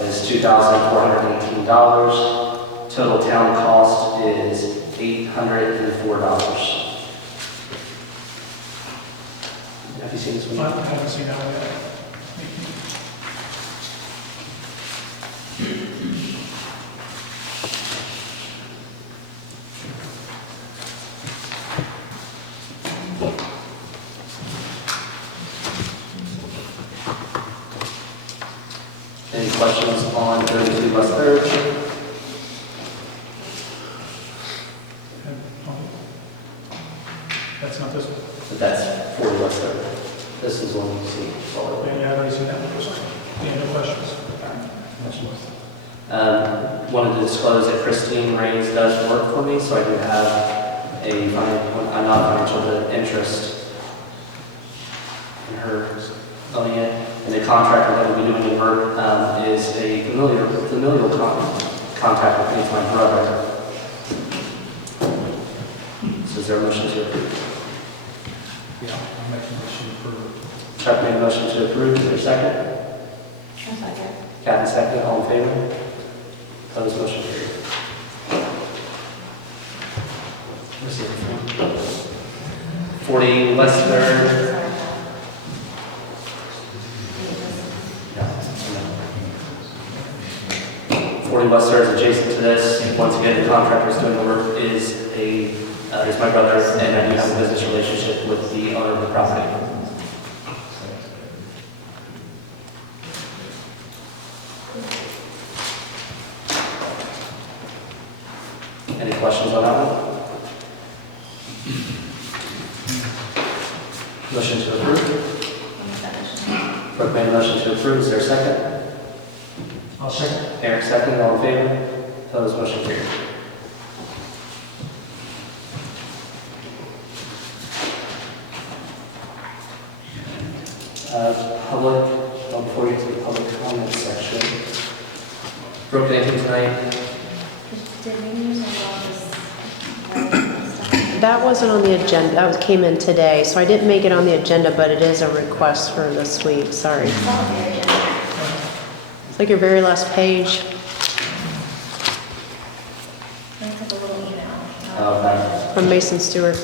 is $2,418. Total town cost is $804. Have you seen this one? I haven't seen that one yet. Any questions on 32 West 3rd? That's not this one. But that's 40 West 3rd. This is one you see. Yeah, I've already seen that one. Yeah, no questions. Questions? Wanted to disclose that Christine Rains does work for me, so I do have a non-financial interest in her owning it. And the contractor that we'll be doing in her is a familial contract with me, it's my brother. So is there a motion to approve? Yeah, I'll make a motion to approve. Chuck made a motion to approve, is there a second? I'll second. Kathy second, all in favor? Opposed, motion carried. Where's the other one? 40 West Third. Yeah. 40 West Third is adjacent to this. Once again, the contractor is doing the work is my brother, and I do have a business relationship with the owner of the property. Any questions on that one? Motion to approve. Brooke made a motion to approve. Is there a second? I'll second. Eric second. All in favor? Opposed? Motion carried. Before you get to the public comment section. Brooke, anything tonight? Did we use all this? That wasn't on the agenda, came in today, so I didn't make it on the agenda, but it is a request for this week, sorry. It's all very general. It's like your very last page. I took a little email. Okay. From Mason Stewart.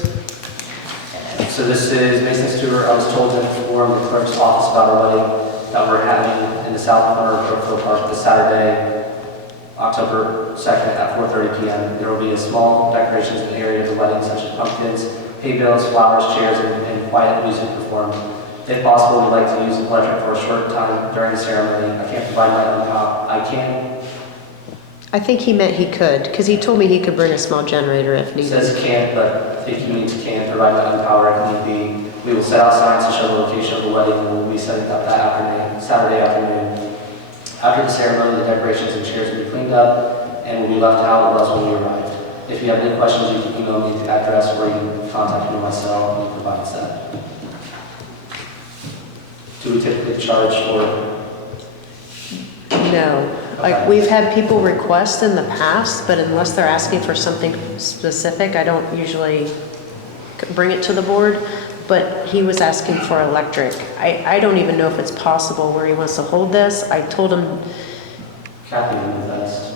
So this is Mason Stewart. I was told to inform the clerk's office about a wedding that we're having in the south corner of Brookville Park this Saturday, October 2nd at 4:30 p.m. There will be a small decorations in the area of the wedding, such as pumpkins, hay bales, flowers, chairs, and quiet music performed. If possible, we'd like to use the electric for a short time during the ceremony. I can't provide my own power. I think he meant he could, because he told me he could bring a small generator if It needed. says can't, but I think he means can provide my own power if need be. We will set out signs to show the location of the wedding, and we'll be setting up that afternoon, Saturday afternoon. After the ceremony, the decorations and chairs will be cleaned up and will be left how it was when we arrived. If you have any questions, you can email me at the address, or you can contact me myself, and provide that. Do we typically charge for? No. Like, Okay. we've had people request in the past, but unless they're asking for something specific, I don't usually bring it to the board. But he was asking for electric. I don't even know if it's possible where he wants to hold this. I told him, Kathy would be best.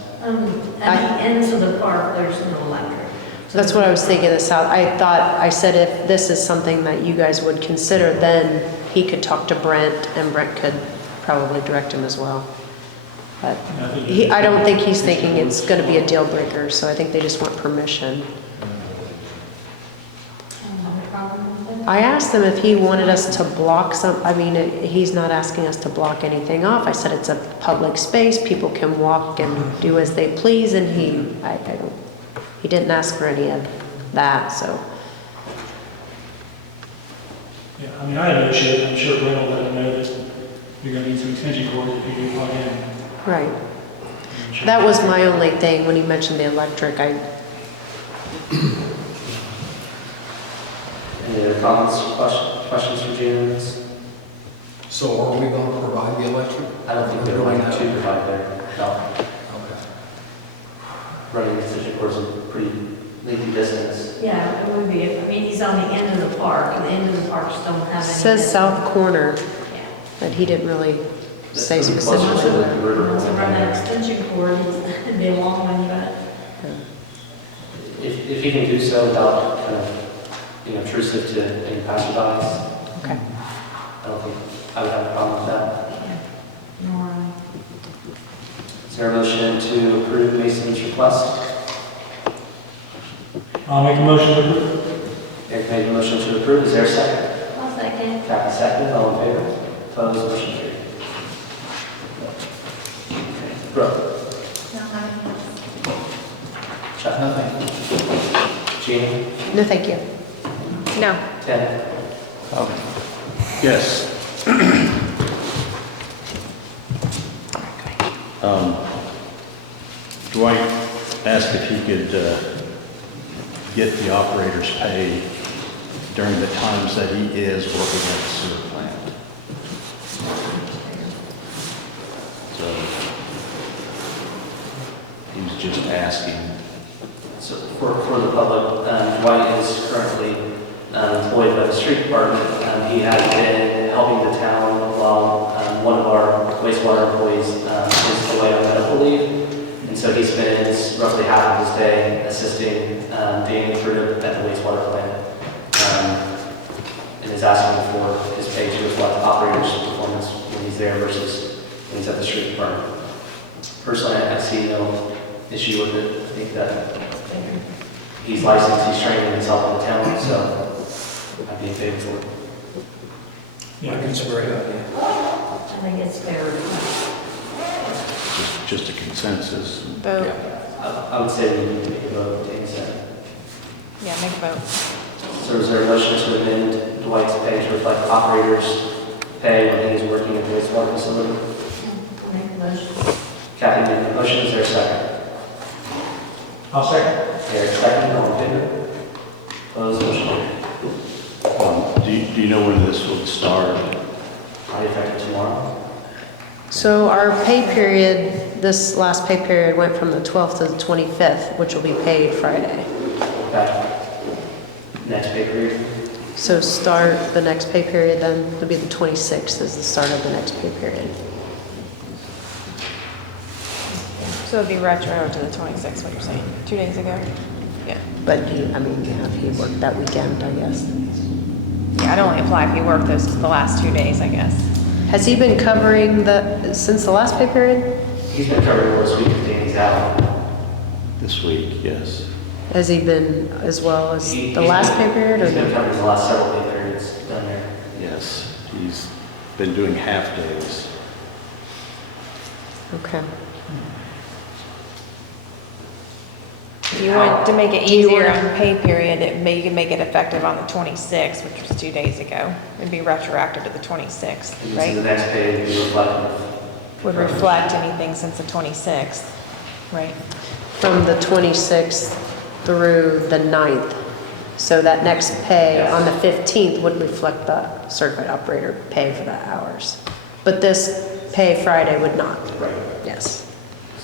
At the ends of the park, there's no electric. that's what I was thinking this out. I said if this is something that you guys would consider, then he could talk to Brent, and Brent could probably direct him as well. But I don't think he's thinking it's gonna be a deal breaker, so I think they just want permission. I don't have a problem with it. I asked him if he wanted us to block he's not asking us to block anything off. I said it's a public space, people can walk and do as they please, and he didn't ask for any of that, so. Yeah, I mean, I have no issue, I'm sure Brent will let him know that you're gonna need some extension cords if you do plug in. Right. That was my only thing when he mentioned the electric. Any other comments, questions for June? So are we going to provide the electric? I don't think they're going to provide their help. Okay. Running extension cords is a pretty lengthy distance. Yeah, it would be, I mean, he's on the end of the park, and the end of the parks don't have any. Says south corner, Yeah. but he didn't really say This is specifically. closer to the river. Once I run that extension cord, it'd be a long one, but If you can do so without kind of, intrusive to any passerbys, Okay. I don't think I would have a problem with that. nor Is there a motion to approve Mason's request? I'll make a motion to approve. Eric made a motion to approve. Is there a second? I'll second. Kathy second. All in favor? Opposed? Motion carried. Brooke? Not having else. Chuck? Nothing. Jean? No, thank you. No. Ted? Yes. Dwight asked if he could get the operator's pay during the times that he is working at the sewer plant. So he was just asking. So for the public, Dwight is currently employed by the street department. He has been helping the town while one of our wastewater employees is away on medical leave. And so he spends roughly half of his day assisting Danny through at the wastewater plant. And is asking for his pay to reflect the operator's performance when he's there versus when he's at the street department. Personally, I see no issue with it. I think that he's licensed, he's trained, he's helping the town, so I'd be in favor for it. Yeah, I think it's a great idea. I think it's fair. Just a consensus. Vote. I would say we need to make a vote, Danny said. Yeah, make a vote. So is there a motion to amend Dwight's pay to reflect operator's pay when he's working at the wastewater facility? I'll make a motion. Kathy made the motion, is there a second? I'll second. Eric second, all in favor? Opposed, motion carried. Do you know when this will start? Are effective tomorrow? So our pay period, this last pay period went from the 12th to the 25th, which will be paid Friday. Okay. Next pay period? So start the next pay period, then it'll be the 26th is the start of the next pay period. So it'd be retro to the 26th, what you're saying, 2 days ago? Yeah. But if he worked that weekend, I guess. Yeah, I'd only apply if you work the last 2 days, I guess. Has he been covering since the last pay period? He's been covering this week if Danny's out. This week, yes. Has he been as well as He's the last pay period? He's been Or covering the last several pay periods down there. Yes, he's been doing half days. Okay. If you want to make it Do you easier wanna- on pay period, you can make it effective on the 26th, which was 2 days ago. It'd be retroactive to the 26th, And so the right? next pay would be reflective. Would reflect anything since the 26th, right? From the 26th through the 9th. So that next pay Yes. on the 15th would reflect the certified operator pay for the hours. But this pay Friday would not. Right. Yes.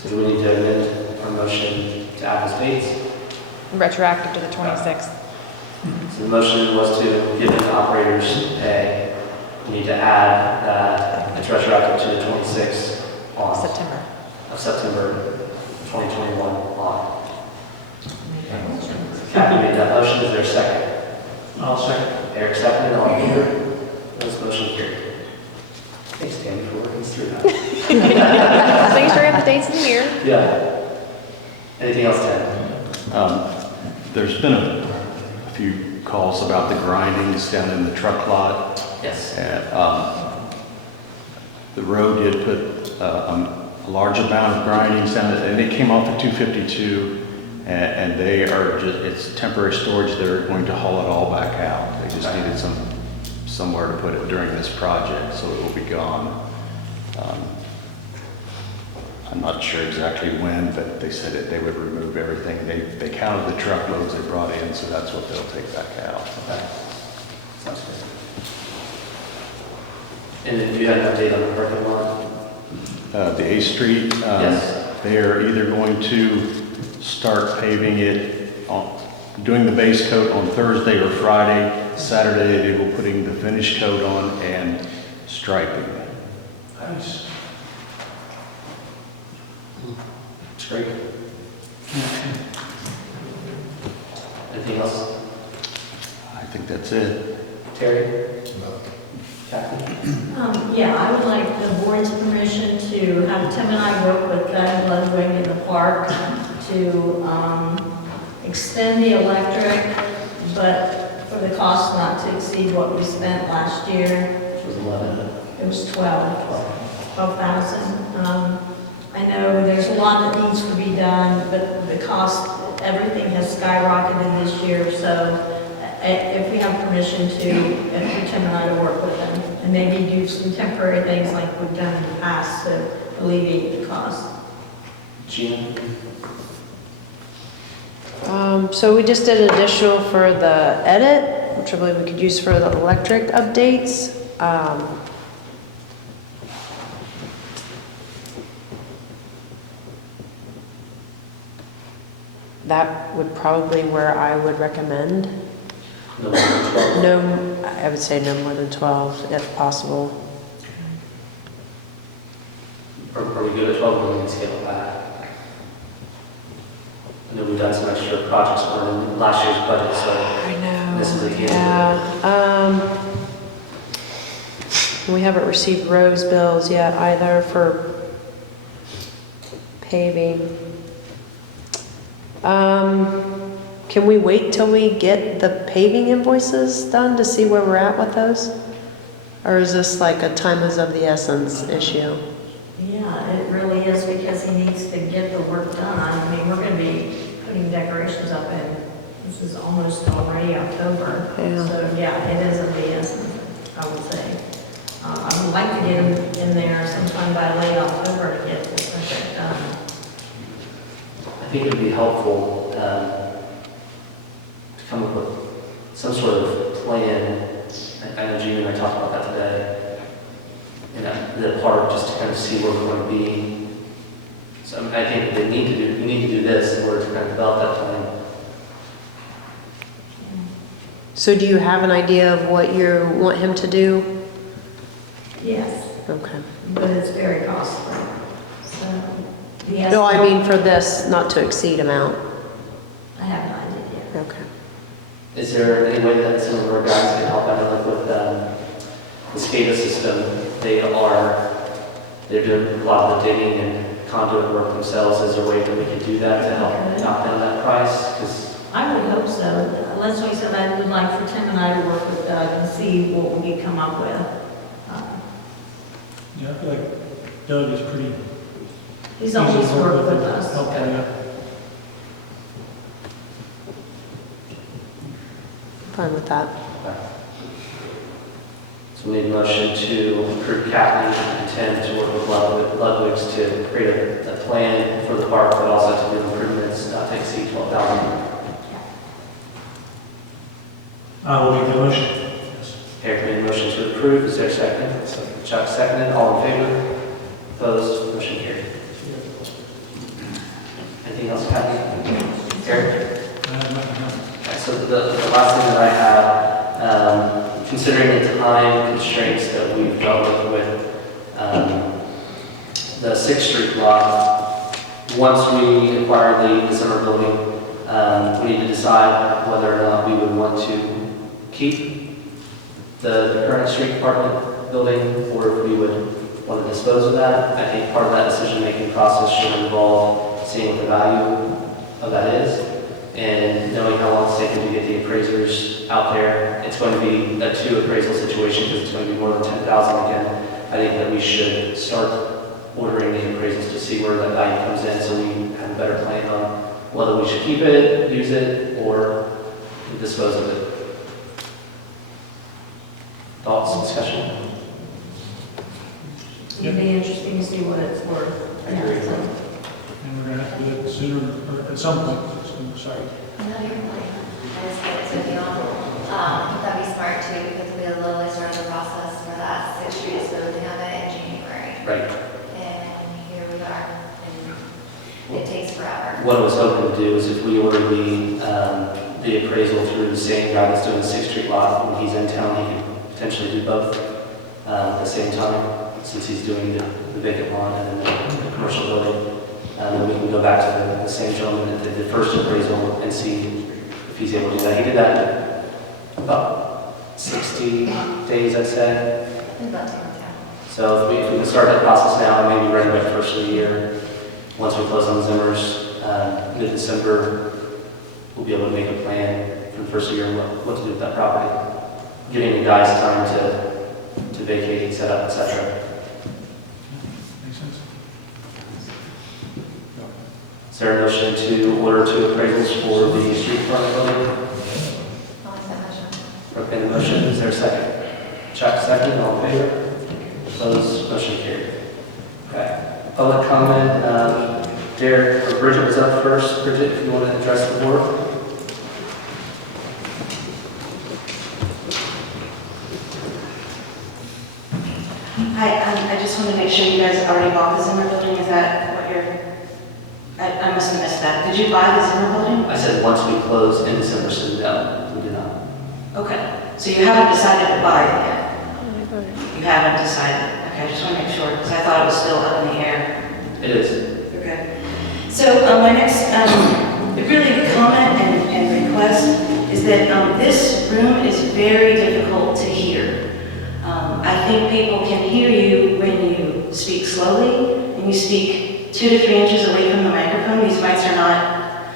So do we need to amend our motion to add the dates? Retroactive to the 26th. So the motion was to give the operators pay. We need to add that it's retroactive to the 26th on September. of September 2021 on. Kathy made that motion, is there a second? I'll second. Eric seconded, all in favor? This motion carried. Thanks, Danny, for working us through that. Just make sure you have the dates in here. Yeah. Anything else, Ted? There's been a few calls about the grindings down in the truck lot. Yes. And, the road did put a large amount of grindings down, and they came off at 252, and they are just, it's temporary storage. They're going to haul it all back out. They just needed somewhere to put it during this project, so it will be gone. I'm not sure exactly when, but they said that they would remove everything. They counted the truckloads they brought in, so that's what they'll take back out. Okay. Sounds good. And then you had an update on the parking lot? The A Street, Yes. they are either going to start paving it, doing the base coat on Thursday or Friday. Saturday, they will putting the finish coat on and striping. Nice. It's great. Anything else? I think that's it. Terry? Kathy? Yeah, I would like the board's permission to have Tim and I work with Glenn Ludwig in the park to extend the electric, but for the cost not to exceed what we spent last year. Which was 11. It was 12,000. I know there's a lot that needs to be done, but the cost, everything has skyrocketed this year, so if we have permission to, for Tim and I to work with them, and maybe do some temporary things like we've done in the past to alleviate the cost. Gina? So we just did an additional for the edit, which I believe we could use for the electric updates. That would probably where I would recommend. No more than 12? No, I would say no more than 12 if possible. Are we good at 12 or we can scale it back? I know we've done some extra projects on last year's budget, so I know. this is a candidate. Yeah. We haven't received Rose bills yet either for paving. Can we wait till we get the paving invoices done to see where we're at with those? Or is this like a time is of the essence issue? Yeah, it really is, because he needs to get the work done. I mean, we're gonna be putting decorations up in, this is almost already October. Yeah. So, yeah, it is of the essence, I would say. I would like to get him in there sometime by late October to get this project done. I think it would be helpful to come up with some sort of plan. I know Gina and I talked about that today. The park, just to kind of see where we're going to be. So I think we need to do this in order to kind of develop that plan. So do you have an idea of what you want him to do? Yes, Okay. but it's very costly. So, the No, I estimate- mean for this not to exceed amount. I have no idea yet. Okay. Is there any way that some of our guys can help out like with the SCADA system? They're doing a lot of the digging and conduit work themselves. Is there a way that we could do that to help knock down that price? Because I would hope so. Leslie said I would like for Tim and I to work with Doug and see what we could come up with. Yeah, I feel like Doug is pretty. He's always easy to work worked with and us. helpful, yeah. Fine with that. So we need a motion to approve Kathy and Tim to work with Ludwig's to create a plan for the park, but also to do improvements not to exceed $12,000. I will make the motion. Yes. Eric made a motion to approve. Is there a second? Chuck seconded. All in favor? Opposed? Motion carried. Anything else, Kathy? Eric? Okay, so the last thing that I have, considering the time constraints that we've dealt with the 6th Street lot, once we acquire the summer building, we need to decide whether or not we would want to keep the current street department building, or if we would want to dispose of that. I think part of that decision-making process should involve seeing what the value of that is, and knowing how long it's taken to get the appraisers out there. It's going to be a 2 appraisal situation because it's going to be more than 10,000 again. I think that we should start ordering the appraisals to see where that value comes in, so we have a better plan on whether we should keep it, use it, or dispose of it. Thoughts, discussion? It'd be interesting to see what it's worth. I agree. Yeah, so- And we're gonna have to do it sooner, or at some point. Sorry. No, you're fine. I just get it to be on. That'd be smart too, because we literally started the process for that 6th Street disposing of it in January. Right. And here we are, and it takes forever. What I was hoping to do is if we order the appraisal through the same guy that's doing the 6th Street lot, when he's in town, he can potentially do both at the same time, since he's doing the vacant lot and then the commercial building. Then we can go back to the same gentleman that did the first appraisal and see if he's able to do that. He did that in about 60 days, I'd say. It's about 2 months out. So if we can start that process now, and maybe ready by the first of the year, once we close on Zimmers, mid-December, we'll be able to make a plan for the first of the year, what to do with that property. Giving the guys time to vacate, set up, etc. Makes sense. Is there a motion to order 2 appraisals for the street department building? I'll make that motion. Okay, the motion, is there a second? Chuck, second, all in favor? Opposed, motion carried. Okay, public comment, Derek, or Bridget was up first. Bridget, if you want to address the board. Hi, I just want to make sure you guys already bought the Zimmer building. Is that what I must have missed that. Did you buy the Zimmer building? I said once we close in December, so no, we do not. Okay, so you haven't decided to buy it yet? You haven't decided? Okay, I just want to make sure, because I thought it was still up in the air. It is. Okay. So my next really comment and request is that this room is very difficult to hear. I think people can hear you when you speak slowly and you speak 2 to 3 inches away from the microphone. These mics are not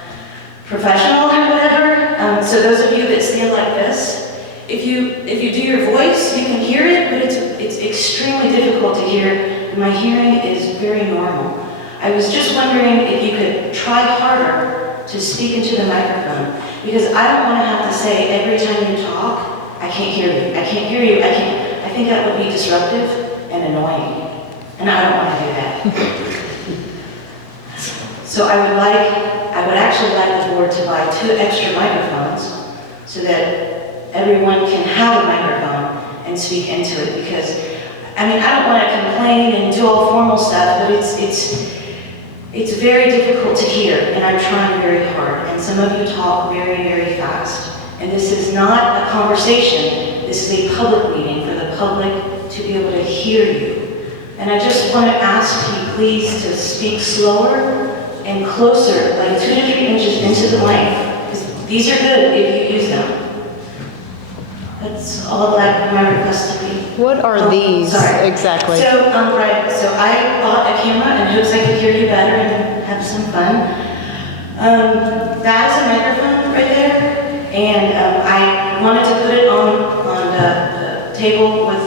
professional or whatever. So those of you that stand like this, if you do your voice, you can hear it, but it's extremely difficult to hear. My hearing is very normal. I was just wondering if you could try harder to speak into the microphone, because I don't want to have to say every time you talk, I can't hear you, I can't hear you, I think that would be disruptive and annoying, and I don't want to do that. So I would actually like the board to buy 2 extra microphones so that everyone can have a microphone and speak into it, because, I mean, I don't want to complain and do all formal stuff, but it's very difficult to hear, and I'm trying very hard, and some of you talk very, very fast. And this is not a conversation, this is a public meeting for the public to be able to hear you. And I just want to ask you please to speak slower and closer, like 2 to 3 inches into the mic, because these are good if you use them. That's all I'd like my request to be. What are these sorry. exactly? So, right, so I bought a camera in hopes I could hear you better and have some fun. That is a microphone right there, and I wanted to put it on the table with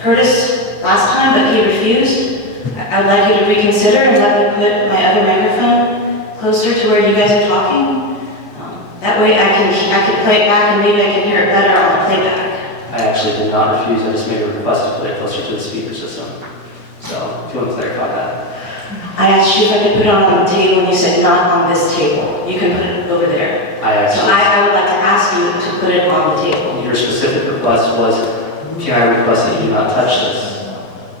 Curtis last time, but he refused. I'd like you to reconsider and let me put my other microphone closer to where you guys are talking. That way I can play it back and maybe I can hear it better on the playback. I actually did not refuse, I just made a request to put it closer to the speaker system. So, if you want to clarify that. I asked you if I could put it on the table, and you said not on this table. You can put it over there. So I would like to ask you to put it on the table. Your specific request was, can I request that you do not touch this?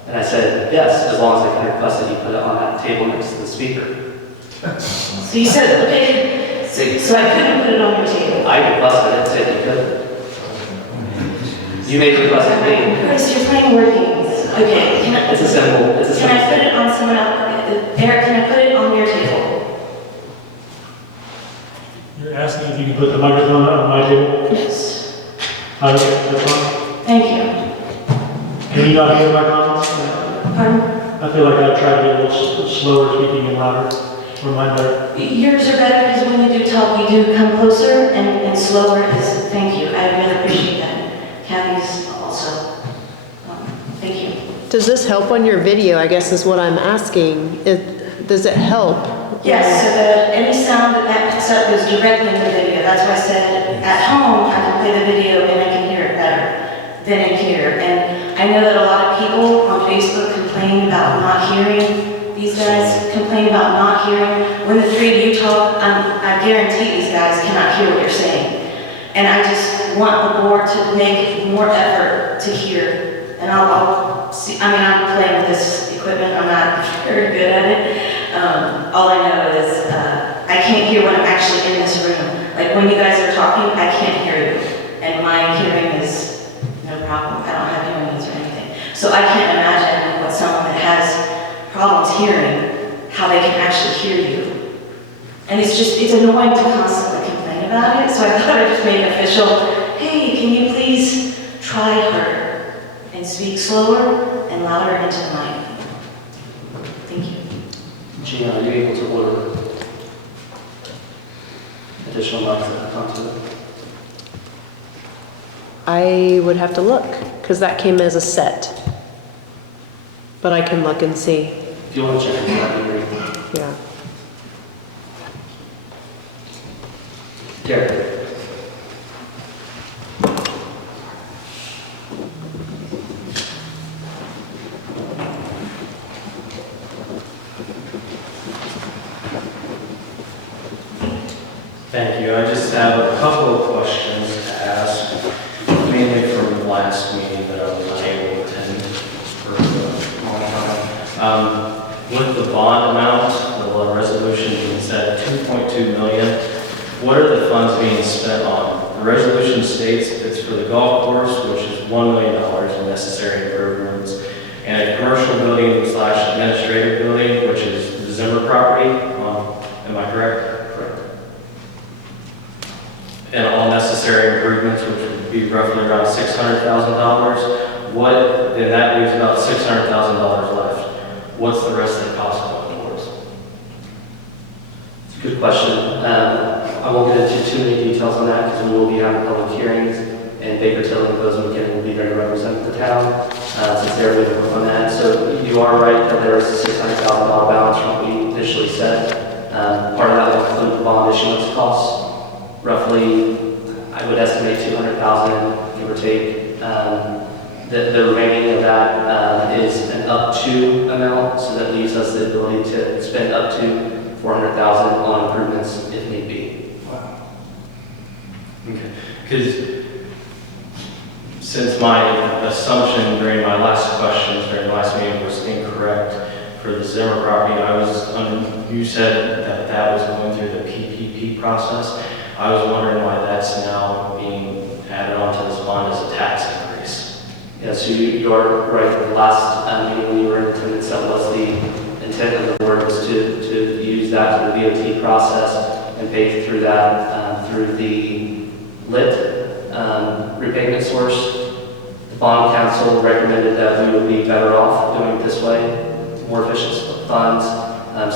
And I said, yes, as long as I can request that you put it on that table next to the speaker. So you said, okay, so I couldn't put it on your table. I requested it, said you could. You made a request of me. Chris, you're playing word games. Okay, It's a symbol, it's a symbol. Can I put it on someone else? Eric, can I put it on your table? You're asking if you can put the microphone on my table? Yes. Okay, that's fine. Thank you. Can you not hear my comments? Pardon? I feel like I've tried to be a little slower speaking and louder, or mine better. Yours are better because when you do talk, you do come closer and slower is, thank you. I really appreciate that. Kathy's also. Thank you. Does this help on your video, I guess is what I'm asking. Does it help? Yes, so that any sound that picks up goes directly in the video. That's why I said at home, I can play the video and I can hear it better than in here. And I know that a lot of people on Facebook complain about not hearing. These guys complain about not hearing. When the 3 of you talk, I guarantee these guys cannot hear what you're saying. And I just want the board to make more effort to hear. And I'll see, I mean, I'm playing with this equipment, I'm not very good at it. All I know is I can't hear when I'm actually in this room. Like when you guys are talking, I can't hear you. And my hearing is no problem. I don't have hearing aids or anything. So I can't imagine what someone that has problems hearing, how they can actually hear you. And it's annoying to constantly complain about it. So I thought I'd just make it official. Hey, can you please try harder and speak slower and louder into the mic? Thank you. Gina, are you able to order additional mics that come to it? I would have to look, because that came as a set. But I can look and see. If you want to check it, that'd be great. Yeah. Derek. Thank you. I just have a couple of questions to ask, mainly from the last meeting that I was unable to attend for a long time. With the bond amount, the resolution being set at 2.2 million, what are the funds being spent on? The resolution states it's for the golf course, which is $1 million in necessary improvements, and a commercial building / administrative building, which is the Zimmer property. Am I correct? Correct. And all necessary improvements, which would be roughly around $600,000. Then that leaves about $600,000 left. What's the rest of the cost going towards? It's a good question. I won't get into too many details on that because we will be having public hearings, and Baker Tilly and Bozeman County will be there to represent the town since they're with us on that. So you are right that there is a $600,000 balance from what we initially said. Part of that will include the bond issuance costs. Roughly, I would estimate $200,000, give or take. The remaining of that is an up to amount, so that leaves us the ability to spend up to $400,000 on improvements if need be. Wow. Okay. Because since my assumption during my last questions during the last meeting was incorrect for the Zimmer property, you said that that was going through the PPP process. I was wondering why that's now being added onto this bond as a tax increase. Yeah, so you are right. The last meeting when you were in attendance, that was the intent of the board was to use that for the BOT process and pay through that through the LIT repayment source. The bond council recommended that we would be better off doing it this way, more efficient funds.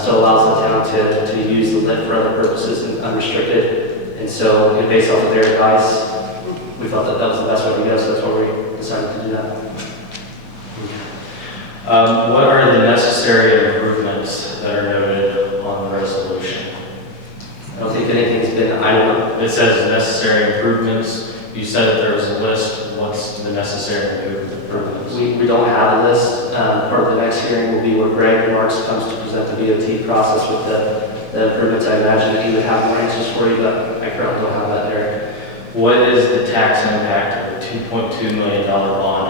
Still allows the town to use the LIT for other purposes and unrestricted. And so, based off of their advice, we felt that that was the best way to go, so that's why we decided to do that. What are the necessary improvements that are noted on the resolution? I don't think anything's been idle. It says necessary improvements. You said that there was a list. What's the necessary improvements? We don't have a list. Part of the next hearing will be where Greg Marks comes to present the BOT process with the improvements. I imagine that he would have more answers for you, but I currently don't have that there. What is the tax impact of a $2.2 million bond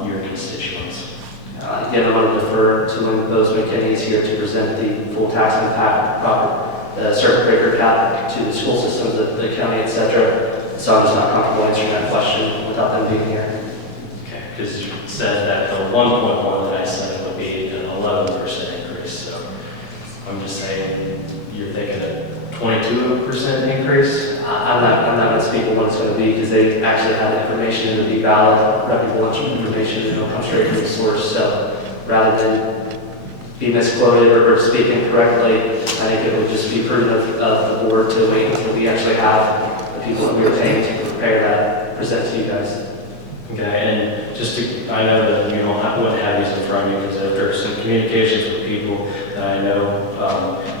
on your constituents? Again, I want to defer to when Bozeman County is here to present the full tax impact, the circuit breaker cap to the school systems, the county, etc. So I'm just not comfortable answering that question without them being here. Okay, because it said that the 1.1 that I said would be an 11% increase. So I'm just saying, you're thinking a 22% increase? I'm not going to speak on what it's going to be because they actually have the information and it'll be valid, reputable information, and it'll come straight from the source. So rather than be misquoted or speak incorrectly, I think it would just be prudent of the board to wait until we actually have the people that we are paying to prepare that, present to you guys. Okay, and just to, I know that you wouldn't have these in front of you because there's some communications with people that I know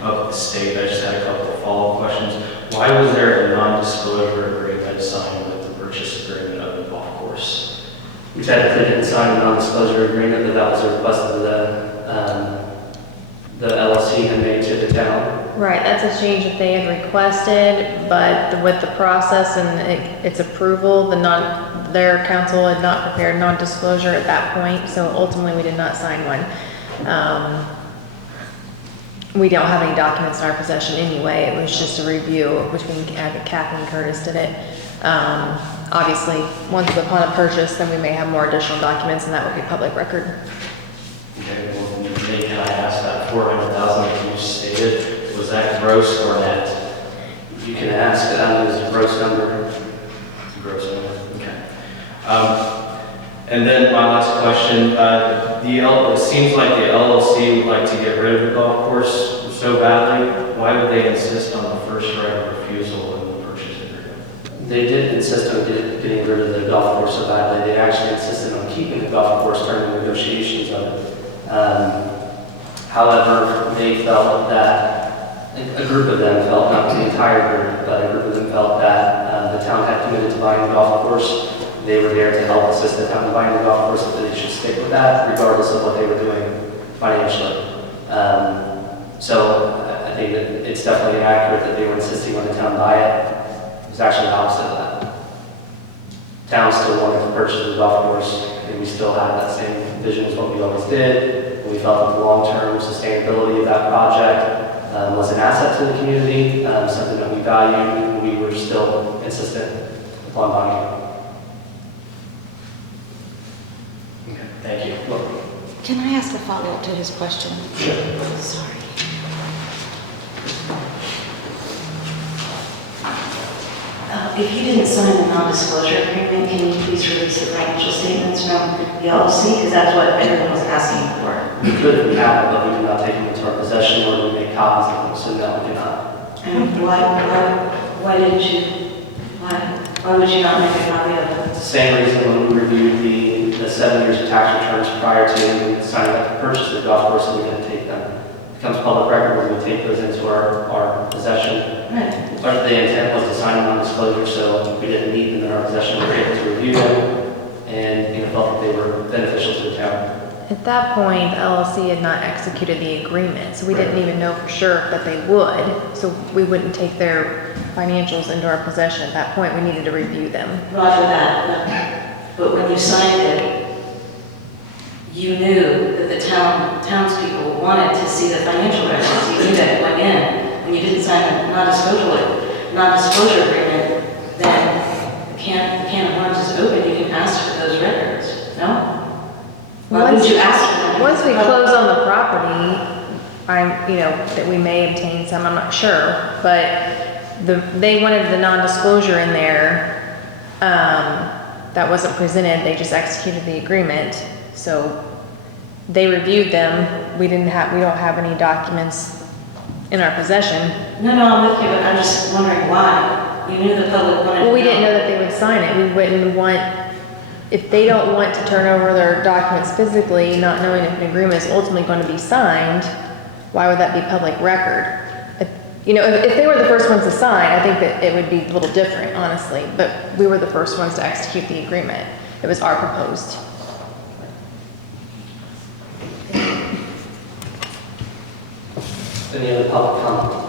of the state. I just had a couple of follow-up questions. Why was there a non-disclosure agreement signed with the purchase agreement of the golf course? We technically didn't sign a non-disclosure agreement, but that was a request that the LLC had made to the town. Right, that's a change that they had requested, but with the process and its approval, their council had not prepared non-disclosure at that point, so ultimately we did not sign one. We don't have any documents in our possession anyway. It was just a review between Kathy and Curtis did it. Obviously, once upon a purchase, then we may have more additional documents and that would be public record. Okay, well, maybe can I ask that 400,000 that you stated, was that gross or net? You can ask, it was a gross number. It's a gross number, okay. And then my last question, it seems like the LLC would like to get rid of the golf course so badly. Why would they insist on the first right of refusal in the purchase agreement? They did insist on getting rid of the golf course so badly. They actually insisted on keeping the golf course during the negotiations of it. However, they felt that, a group of them felt, not the entire group, but a group of them felt that the town had committed to buying the golf course. They were there to help assist the town in buying the golf course, but they should stick with that regardless of what they were doing financially. So I think that it's definitely inaccurate that they were insisting on the town buy it. It was actually the opposite of that. Town still wanted to purchase the golf course, and we still had that same vision as what we always did. We felt that the long-term sustainability of that project was an asset to the community, something that we valued, and we were still insistent upon buying it. Okay, thank you. Look. Can I ask a follow-up to his question? Sure. Sorry. If you didn't sign the non-disclosure agreement, can you please release the financial statements from the LLC? Because that's what everyone was asking for. We could if we had, but we did not take them into our possession or we make copies of them, so no, we did not. And why didn't you, why would you not make a copy of it? It's the same reason when we reviewed the 7 years of tax returns prior to signing up to purchase the golf course, and we didn't take them. It becomes public record when we take those into our possession. Right. Part of the intent was to sign a non-disclosure, so we didn't need them in our possession. We were able to review them and felt that they were beneficial to the town. At that point, the LLC had not executed the agreement, so we didn't even know for sure that they would. So we wouldn't take their financials into our possession. At that point, we needed to review them. Roger that, but when you signed it, you knew that the townspeople wanted to see the financial records. You knew that went in. When you didn't sign the non-disclosure agreement, then the can of worms is open. You can ask for those records. No? Why would you ask for them? Once we close on the property, that we may obtain some, I'm not sure, but they wanted the non-disclosure in there. That wasn't presented, they just executed the agreement. So they reviewed them. We don't have any documents in our possession. No, I'm with you, but I'm just wondering why. You knew the public wanted to know. Well, we didn't know that they would sign it. We wouldn't want, if they don't want to turn over their documents physically, not knowing if an agreement is ultimately going to be signed, why would that be public record? If they were the first ones to sign, I think that it would be a little different, honestly. But we were the first ones to execute the agreement. It was our proposed. Any other public comment?